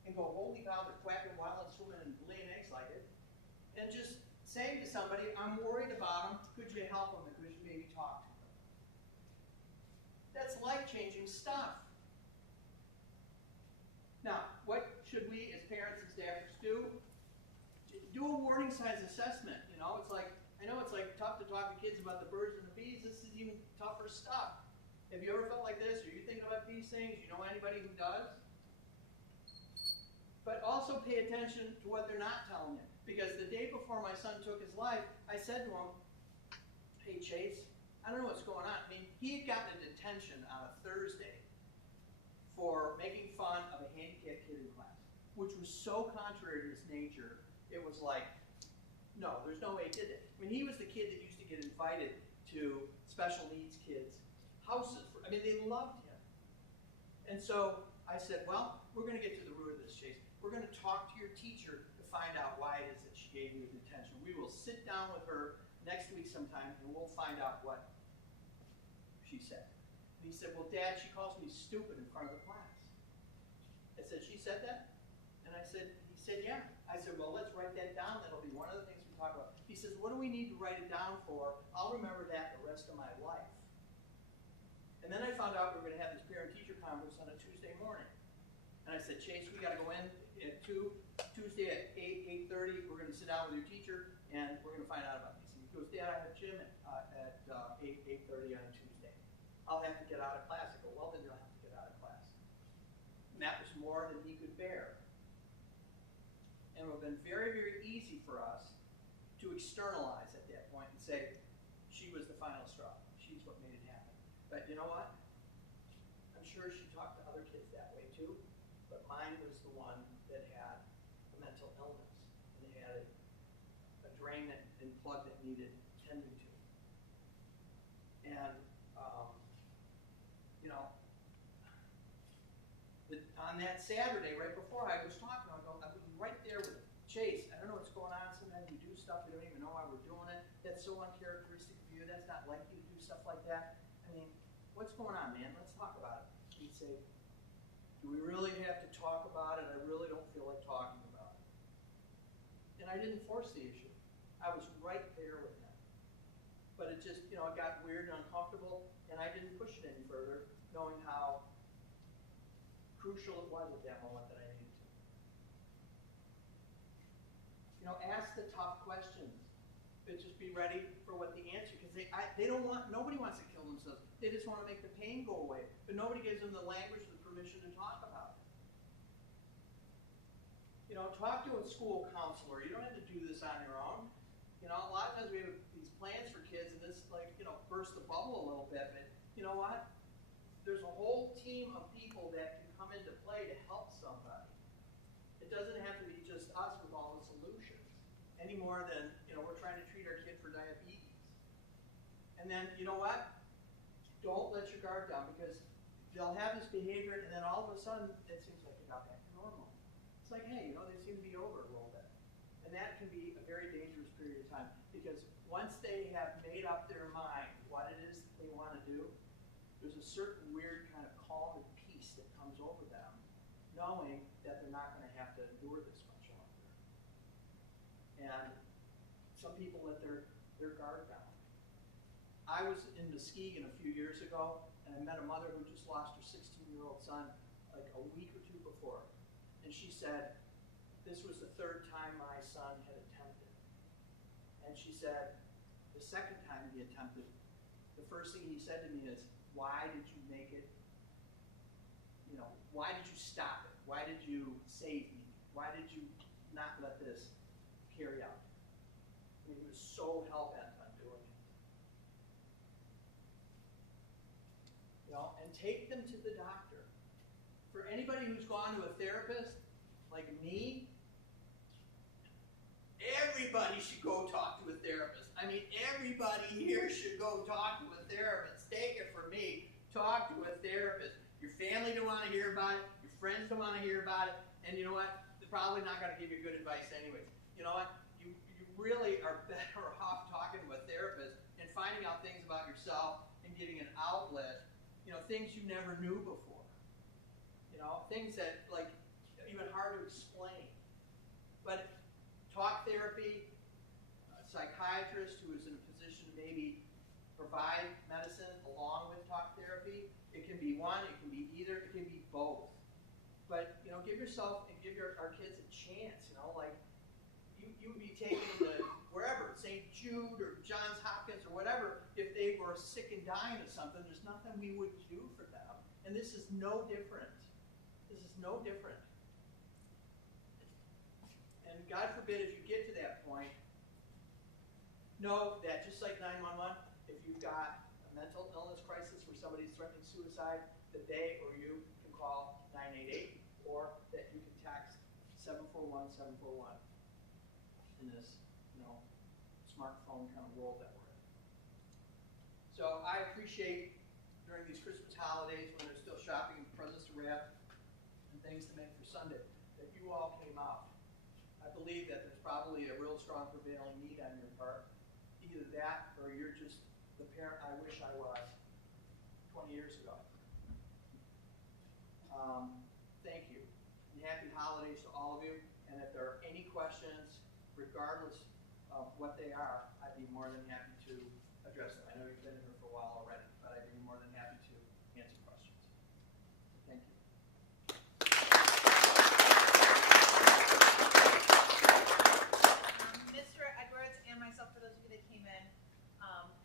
and go, holy cow, they're quacking wild and swimming and laying eggs like it. And just saying to somebody, I'm worried about them. Could you help them? And could you maybe talk to them? That's life-changing stuff. Now, what should we as parents and staffers do? Do a warning signs assessment. I know it's tough to talk to kids about the birds and the bees. This is even tougher stuff. Have you ever felt like this? Are you thinking about these things? You know anybody who does? But also pay attention to what they're not telling you. Because the day before my son took his life, I said to him, hey Chase, I don't know what's going on. He had gotten a detention on a Thursday for making fun of a handicapped kid in class, which was so contrary to his nature, it was like, no, there's no way he did it. He was the kid that used to get invited to special needs kids' houses. They loved him. And so I said, well, we're going to get to the root of this, Chase. We're going to talk to your teacher to find out why it is that she gave you a detention. We will sit down with her next week sometime, and we'll find out what she said. And he said, well, Dad, she calls me stupid in front of the class. I said, she said that? And he said, yeah. I said, well, let's write that down. That'll be one of the things we talk about. He says, what do we need to write it down for? I'll remember that the rest of my life. And then I found out we were going to have this parent-teacher conference on a Tuesday morning. And I said, Chase, we got to go in at Tuesday at 8:30. We're going to sit down with your teacher, and we're going to find out about these. And he goes, Dad, I have gym at 8. 8:30 on Tuesday. I'll have to get out of class. I go, well, then you'll have to get out of class. And that was more than he could bear. And it would have been very, very easy for us to externalize at that point and say, she was the final straw. She's what made it happen. But you know what? I'm sure she talked to other kids that way too, but mine was the one that had a mental illness and had a drain and plug that needed tending to. And, you know, on that Saturday, right before I was talking, I was right there with Chase. I don't know what's going on. Sometimes we do stuff, we don't even know why we're doing it. That's so uncharacteristic of you. That's not like you to do stuff like that. I mean, what's going on, man? Let's talk about it. He'd say, do we really have to talk about it? I really don't feel like talking about it. And I didn't force the issue. I was right there with him. But it just, you know, it got weird and uncomfortable, and I didn't push it any further, knowing how crucial it was at that moment that I needed to. You know, ask the tough questions, but just be ready for what the answer, because they don't want, nobody wants to kill themselves. They just want to make the pain go away, but nobody gives them the language, the permission to talk about it. You know, talk to a school counselor. You don't have to do this on your own. You know, a lot of times we have these plans for kids, and this, like, you know, bursts the bubble a little bit, but you know what? There's a whole team of people that can come into play to help somebody. It doesn't have to be just us with all the solutions, any more than, you know, we're trying to treat our kid for diabetes. And then, you know what? Don't let your guard down, because they'll have this behavior, and then all of a sudden, it seems like it got back to normal. It's like, hey, you know, they seem to be over a little bit. And that can be a very dangerous period of time, because once they have made up their mind what it is that they want to do, there's a certain weird kind of calm and peace that comes over them, knowing that they're not going to have to endure this much longer. And some people let their guard down. I was in Muskegon a few years ago, and I met a mother who just lost her 16-year-old son like a week or two before. And she said, this was the third time my son had attempted. And she said, the second time he attempted, the first thing he said to me is, why did you make it, you know, why did you stop it? Why did you save me? Why did you not let this carry out? I mean, he was so hell-bent on doing it. You know, and take them to the doctor. For anybody who's gone to a therapist, like me, everybody should go talk to a therapist. I mean, everybody here should go talk to a therapist. Take it from me. Talk to a therapist. Your family don't want to hear about it. Your friends don't want to hear about it. And you know what? They're probably not going to give you good advice anyways. You know what? You really are better off talking to a therapist and finding out things about yourself and getting an outlet. You know, things you never knew before. You know, things that, like, even hard to explain. But talk therapy, a psychiatrist who is in a position to maybe provide medicine along with talk therapy. It can be one, it can be either, it can be both. But, you know, give yourself and give our kids a chance, you know, like, you would be taking them to wherever, St. Jude or Johns Hopkins or whatever, if they were sick and dying of something. There's nothing we wouldn't do for them. And this is no different. This is no different. And God forbid if you get to that point, know that just like 911, if you've got a mental illness crisis where somebody's threatening suicide, that they or you can call 988, or that you can text 741-741 in this, you know, smartphone kind of world that we're in. So I appreciate during these Christmas holidays when there's still shopping and presents to wrap and things to make for Sunday, that you all came out. I believe that there's probably a real strong prevailing need on your part. Either that or you're just the parent I wish I was 20 years ago. Thank you. And happy holidays to all of you. And if there are any questions, regardless of what they are, I'd be more than happy to address them. I know you've been in here for a while already, but I'd be more than happy to answer questions. Thank you. Mr. Edwards and myself, for those of you that came in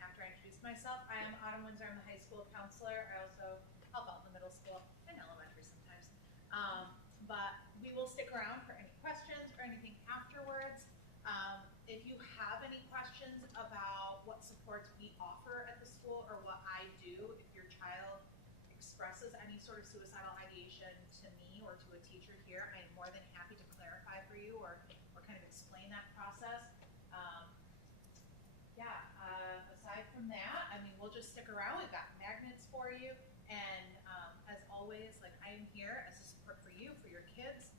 after I introduced myself, I am around for any questions or anything afterwards. If you have any questions about what supports we offer at the school or what I do, if your child expresses any sort of suicidal ideation to me or to a teacher here, I am more than happy to clarify for you or kind of explain that process. Aside from that, I mean, we'll just stick around. We've got magnets for you. And as always, like, I am here as a support for you, for your kids.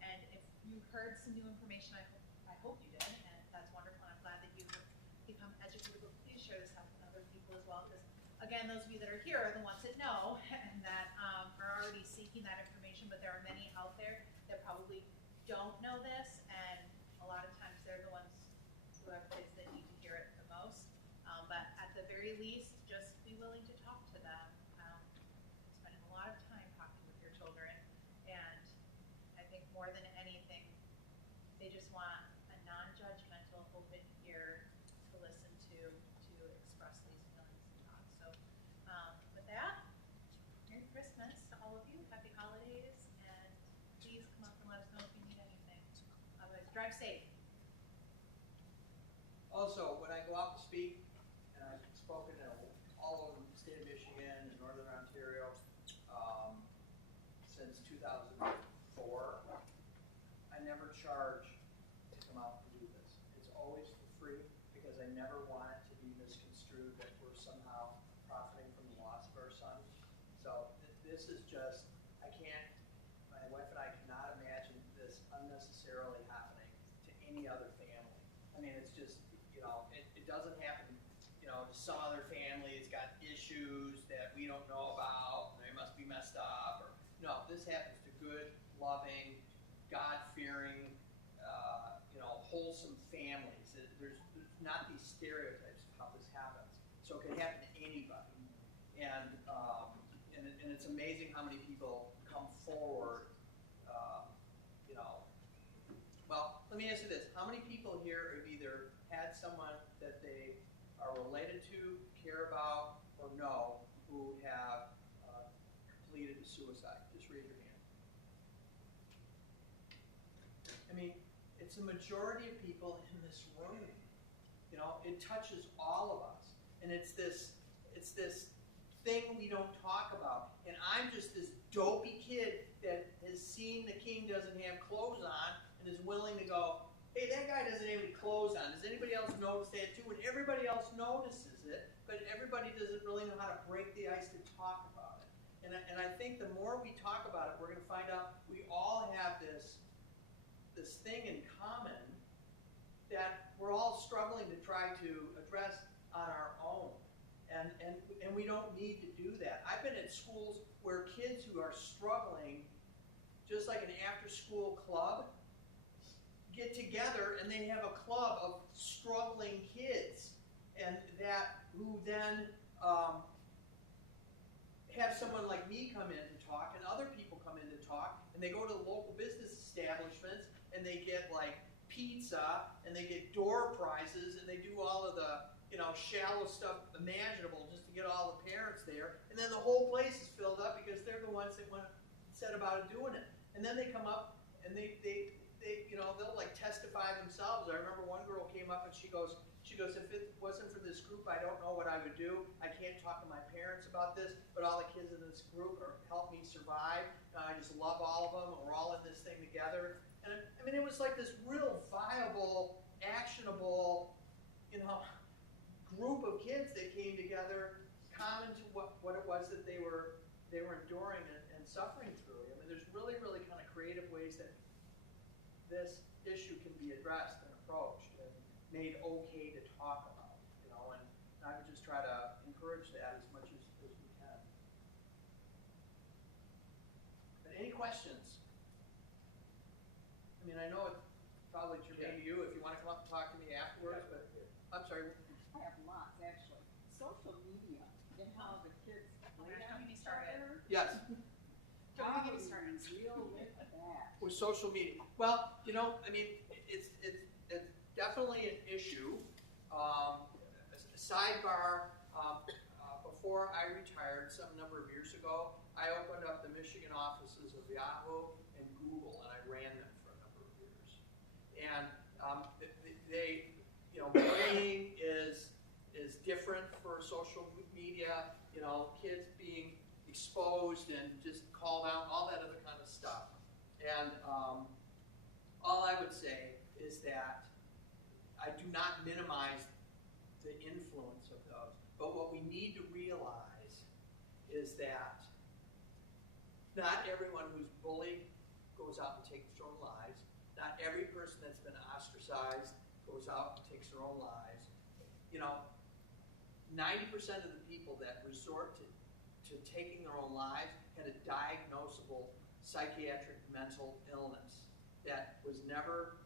And if you heard some new information, I hope you did, and that's wonderful. I'm glad that you have become educated, but please share this out with other people as well, because again, those of you that are here are the ones that know and that are already seeking that information, but there are many out there that probably don't know this, and a lot of times they're the ones who have kids that need to hear it the most. But at the very least, just be willing to talk to them. Spending a lot of time talking with your children, and I think more than anything, they just want a non-judgmental, open ear to listen to express these feelings and thoughts. So with that, Merry Christmas to all of you, Happy Holidays, and please come up and let us know if you need anything. Otherwise, drive safe. Also, when I go out to speak, and I've spoken all over the state of Michigan and Northern Ontario since 2004, I never charge to come out and do this. It's always for free because I never want it to be misconstrued that we're somehow profiting from the loss of our son. So this is just, my wife and I cannot imagine this unnecessarily happening to any other family. I mean, it's just, it doesn't happen, to some other family. It's got issues that we don't know about, and they must be messed up. Or no, this happens to good, loving, God-fearing, wholesome families. There's not these stereotypes of how this happens. So it can happen to anybody. And it's amazing how many people come forward. Well, let me ask you this. How many people here have either had someone that they are related to, care about, or know who have completed a suicide? Just raise your hand. I mean, it's the majority of people in this room. It touches all of us. And it's this thing we don't talk about. And I'm just this dopey kid that has seen the king doesn't have clothes on and is willing to go, hey, that guy doesn't have any clothes on. Does anybody else notice that too? And everybody else notices it, but everybody doesn't really know how to break the ice to talk about it. And I think the more we talk about it, we're going to find out we all have this thing in common that we're all struggling to try to address on our own. And we don't need to do that. I've been at schools where kids who are struggling, just like an after-school club, get together and they have a club of struggling kids, and who then have someone like me come in to talk, and other people come in to talk, and they go to the local business establishments and they get like pizza and they get door prizes and they do all of the shallow stuff imaginable just to get all the parents there, and then the whole place is filled up because they're the ones that said about doing it. And then they come up and they'll like testify themselves. I remember one girl came up and she goes, if it wasn't for this group, I don't know what I would do. I can't talk to my parents about this, but all the kids in this group helped me survive. I just love all of them, and we're all in this thing together. And I mean, it was like this real viable, actionable, group of kids that came together, common to what it was that they were enduring and suffering through. I mean, there's really, really kind of creative ways that this issue can be addressed and approached and made okay to talk about, and I would just try to encourage that as much as we can. But any questions? I mean, I know it's probably germane to you if you want to come up and talk to me afterwards, but I'm sorry. I have lots, actually. Social media and how the kids play Don't on get me each started. other. Yes. Don't How get me do started. you deal with that? With social media. Well, I mean, it's definitely an issue. Sidebar, before I retired some number of years ago, I opened up the Michigan offices of Yahoo and Google. Bullying is different for social media. Kids being exposed and just called out, all that other kind of stuff. And all I would say is that I do not minimize the influence of those. But what we need to realize is that not everyone who's bullied goes out and takes their own lives. Not every person that's been ostracized goes out and takes their own lives. 90% of the people that resort to taking their own lives had a diagnosable psychiatric mental illness that was never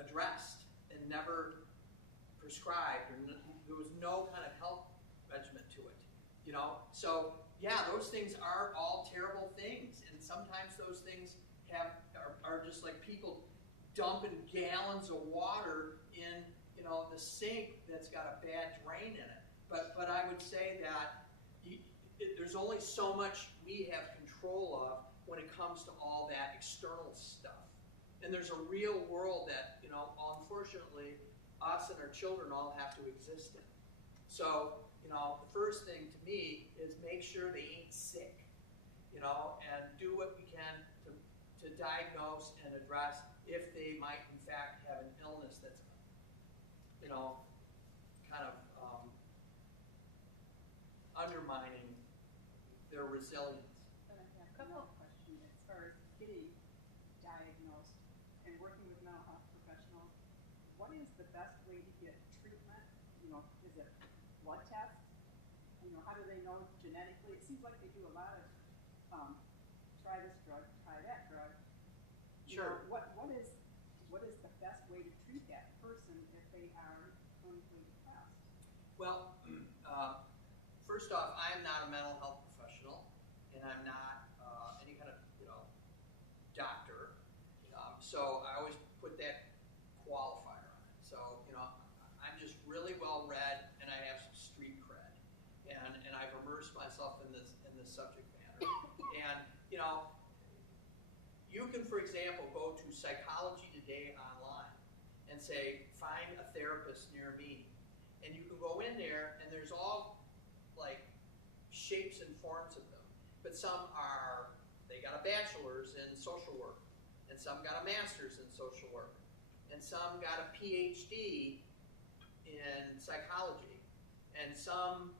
addressed and never prescribed, or there was no kind of health regimen to it. So yeah, those things are all terrible things, and sometimes those things are just like people dumping gallons of water in the sink that's got a bad drain in it. But I would say that there's only so much we have control of when it comes to all that external stuff. And there's a real world that, unfortunately, us and our children all have to exist in. So, the first thing to me is make sure they ain't sick, and do what we can to diagnose and address if they might, in fact, have an illness that's, kind of undermining their resilience. But I have a question as far as getting diagnosed and working with mental health professionals. What is the best way to get treatment? Is it blood tests? How do they know genetically? It seems like they do a lot of try this drug, try that drug. Sure. What is the best way to treat that person if they are clinically depressed? Well, first off, I'm not a mental health professional, and I'm not any kind of doctor. So I always put that qualifier on it. So I'm just really well read, and I have some street cred, and I've immersed myself in this subject matter. And you can, for example, go to Psychology Today online and say, find a therapist near me. And you can go in there, and there's all like shapes and forms of them. But some they got a bachelor's in social work, and some got a master's in social work, and some got a PhD in psychology, and some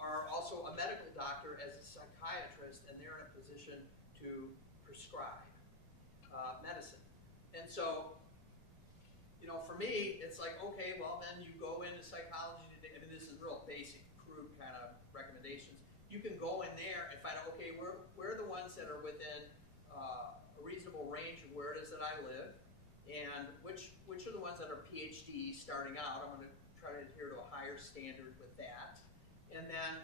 are also a medical doctor as a psychiatrist, and they're in a position to prescribe medicine. And so, for me, it's like, okay, well, then you go into Psychology Today. I mean, this is real basic, crude kind of recommendations. You can go in there and find out, okay, where are the ones that are within a reasonable range of where it is that I live, and which are the ones that are PhD starting out. I'm going to try to adhere to a higher standard with that. And then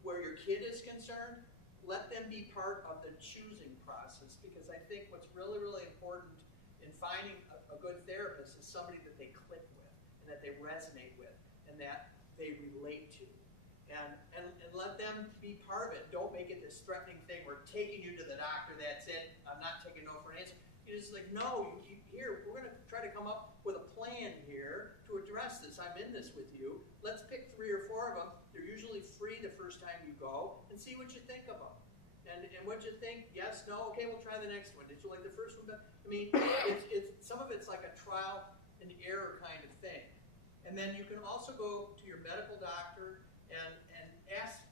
where your kid is concerned, let them be part of the choosing process, because I think what's really, really important in finding a good therapist is somebody that they click with, and that they resonate with, and that they relate to. And let them be part of it. Don't make it this threatening thing. We're taking you to the doctor, that's it. I'm not taking no for an answer. You're just like, no, here, we're going to try to come up with a plan here to address this. I'm in this with you. Let's pick 3 or 4 of them. They're usually free the first time you go, and see what you think of them. And what you think, yes, no, okay, we'll try the next one. Did you like the first one? I mean, it's some of it's like a trial and error kind of thing. And then you can also go to your medical doctor and ask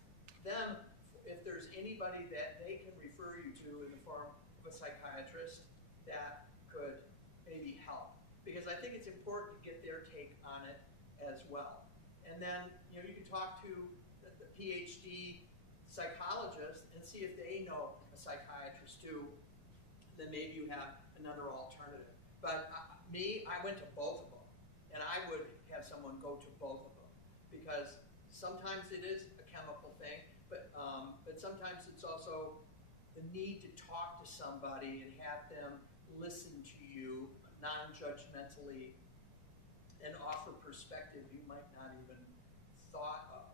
them if there's anybody that they can refer you to in the form of a psychiatrist that could maybe help. Because I think it's important to get their take on it as well. And then you can talk to the PhD psychologist and see if they know a psychiatrist too. Then maybe you have another alternative. But I went to both of them, and I would have someone go to both of them, because sometimes it is a chemical thing, but sometimes it's also the need to talk to somebody and have them listen to you non-judgmentally and offer perspective you might not even thought of.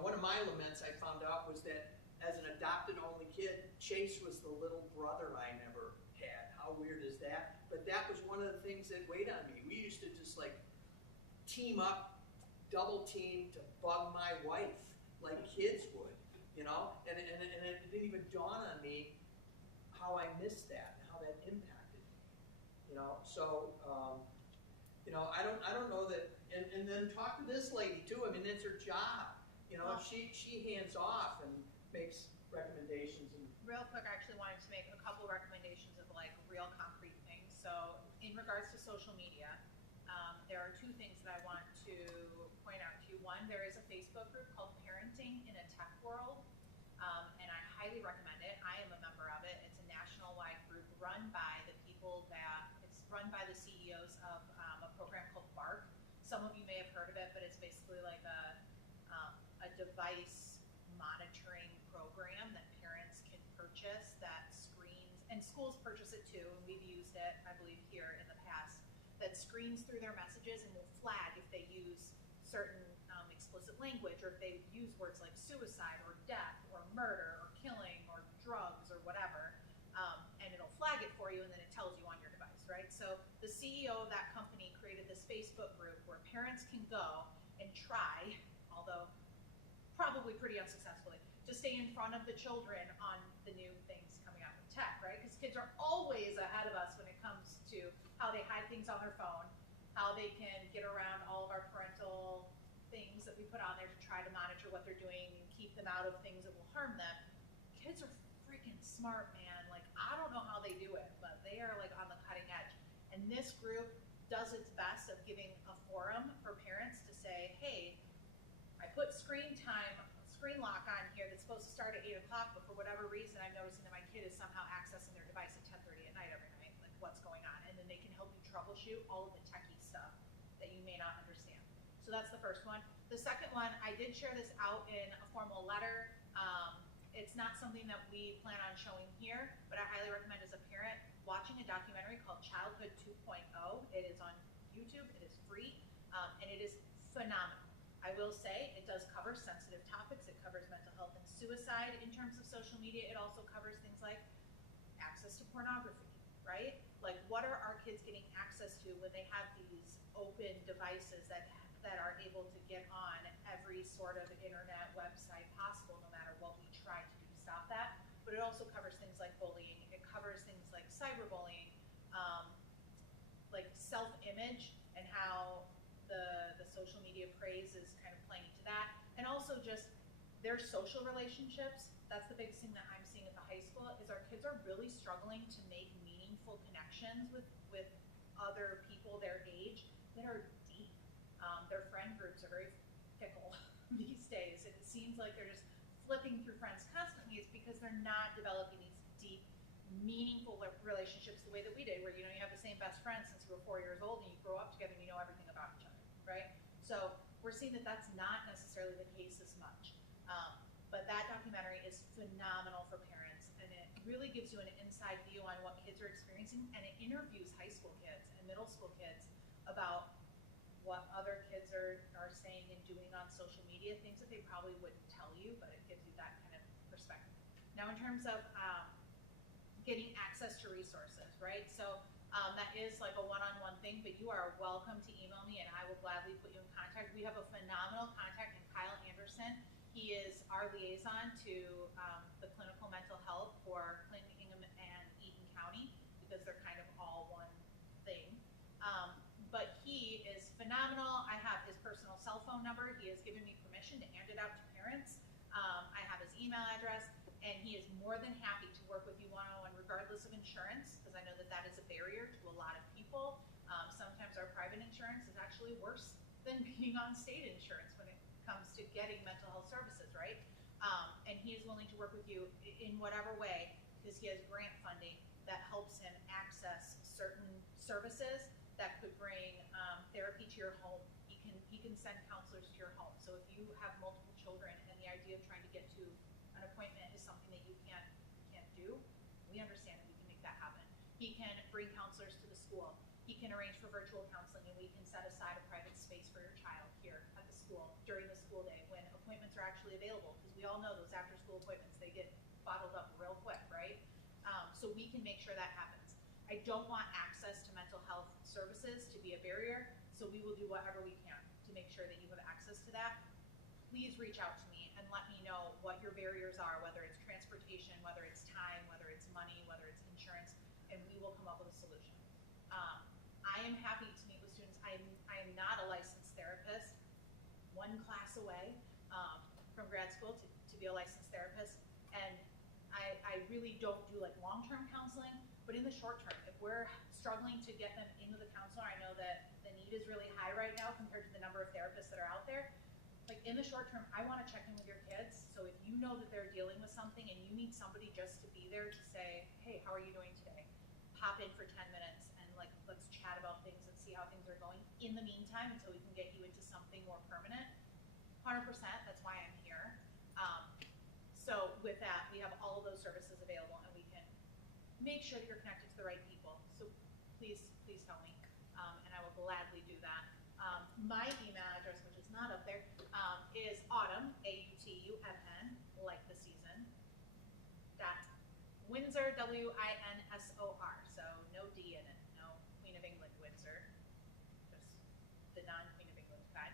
One of my laments I found out was that as an adopted only kid, Chase was the little brother I never had. How weird is that? but that was one of the things that weighed on me. We used to just like team up, double team to bug my wife like kids would, you know? And it didn't even dawn on me how I missed that and how that impacted me, you know? So, you know, I don't know that, and then talk to this lady too. I mean, it's her job. You know, she hands off and makes recommendations. And real quick, I actually wanted to make a couple recommendations of like real concrete things. So in regards to social media, there are two things that I want to point out to you. One, there is a Facebook group called Parenting in a Tech World, and I highly recommend it. I am a member of it. It's a national-wide group run by the people that, it's run by the CEOs of a program called BARC. Some of you may have heard of it, but it's basically like a device monitoring program that parents can purchase that screens, and schools purchase it too, and we've used it, I believe, here in the past, that screens through their messages and will flag if they use certain explicit language, or if they use words like suicide or death or murder or killing or drugs or whatever, and it'll flag it for you, and then it tells you on your device, right? So the CEO of that company created this Facebook group where parents can go and try, although probably pretty unsuccessfully, to stay in front of the children on the new things coming out with tech, right? Because kids are always ahead of us when it comes to how they hide things on their phone, how they can get around all of our parental things that we put on there to try to monitor what they're doing and keep them out of things that will harm them. Kids are freaking smart, man. Like, I don't know how they do it, but they are like on the cutting edge. And this group does its best of giving a forum for parents to say, hey, I put screen lock on here that's supposed to start at 8 o'clock, but for whatever reason, I'm noticing that my kid is somehow accessing their device at 10:30 at night every night. Like, what's going on? And then they can help you troubleshoot all of the techie stuff that you may not understand. So that's the first one. The second one, I did share this out in a formal letter. It's not something that we plan on showing here, but I highly recommend as a parent watching a documentary called Childhood 2.0. It is on YouTube. It is free, and it is phenomenal. I will say it does cover sensitive topics. It covers mental health and suicide in terms of social media. It also covers things like access to pornography, right? Like, what are our kids getting access to when they have these open devices that are able to get on every sort of internet website possible, no matter what we try to do to stop that? But it also covers things like bullying. It covers things like cyberbullying, like self-image, and how the social media praise is kind of playing into that. And also just their social relationships. That's the biggest thing that I'm seeing at the high school, is our kids are really struggling to make meaningful connections with other people their age that are deep. Their friend groups are very fickle these days. It seems like they're just flipping through friends constantly. It's because they're not developing these deep, meaningful relationships the way that we did, where, you know, you have the same best friend since you were 4 years old and you grow up together and you know everything about each other, right? So we're seeing that that's not necessarily the case as much. But that documentary is phenomenal for parents, and it really gives you an inside view on what kids are experiencing, and it interviews high school kids and middle school kids about what other kids are saying and doing on social media, things that they probably wouldn't tell you, but it gives you that kind of perspective. Now, in terms of getting access to resources, right? So that is like a one-on-one thing, but you are welcome to email me and I will gladly put you in contact. We have a phenomenal contact in Kyle Anderson. He is our liaison to the clinical mental health for Clinton, Ingham, and Eaton County, because they're kind of all one thing. But he is phenomenal. I have his personal cell phone number. He has given me permission to hand it out to parents. I have his email address, and he is more than happy to work with you one-on-one regardless of insurance, because I know that that is a barrier to a lot of people. Sometimes our private insurance is actually worse than being on state insurance when it comes to getting mental health services, right? And he is willing to work with you in whatever way, because he has grant funding that helps him access certain services that could bring therapy to your home. He can send counselors to your home. So if you have multiple children and the idea of trying to get to an appointment is something that you can't do, we understand and we can make that happen. He can bring counselors to the school. He can arrange for virtual counseling, and we can set aside a private space for your child here at the school during the school day when appointments are actually available, because we all know those after school appointments, they get bottled up real quick, right? So we can make sure that happens. I I don't want access to mental health services to be a barrier, so we will do whatever we can to make sure that you have access to that. Please reach out to me and let me know what your barriers are, whether it's transportation, whether it's time, whether it's money, whether it's insurance, and we will come up with a solution. I am happy to meet with students. I am not a licensed therapist, one class away from grad school to be a licensed therapist, and I really don't do like long-term counseling, but in the short term, if we're struggling to get them into the counselor, I know that the need is really high right now compared to the number of therapists that are out there. Like in the short term, I want to check in with your kids. So if you know that they're dealing with something and you need somebody just to be there to say, hey, how are you doing today? Pop in for 10 minutes and like let's chat about things and see how things are going in the meantime until we can get you into something more permanent. 100%, that's why I'm here. So with that, we have all of those services available and we can make sure that you're connected to the right people. So please tell me, and I will gladly do that. My email address, which is not up there, is autumn, AUTUMN, like the season, @Windsor, WINSOR, so no D in it, no Queen of England Windsor, just the non-Queen of England kind,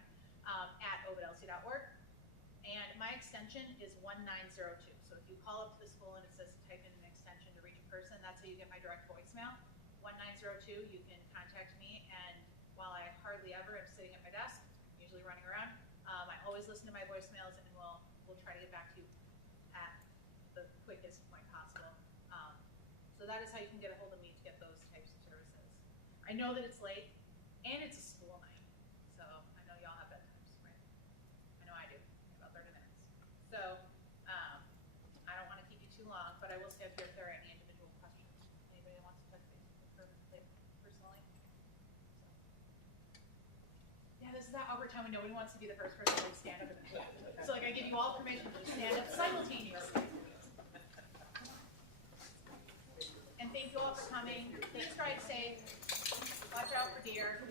@Ovid-Elsie.org. And my extension is 1902. So if you call up to the school and it says type in an extension to reach a person, that's how you get my direct voicemail. 1902, you can contact me, and while I hardly ever am sitting at my desk, I'm usually running around, I always listen to my voicemails and we'll try to get back to you at the quickest point possible. So that is how you can get a hold of me to get those types of services. I know that it's late and it's a school night, so I know y'all have bedtimes, right? I know I do, about 30 minutes. So I don't want to keep you too long, but I will stay up here if there are any individual questions. Anybody that wants to touch base with her personally? Yeah, this is that awkward time when nobody wants to be the first person to stand up in the pool. So like I give you all permission to stand up simultaneously. And thank you all for coming. Please drive safe. Watch out for deer.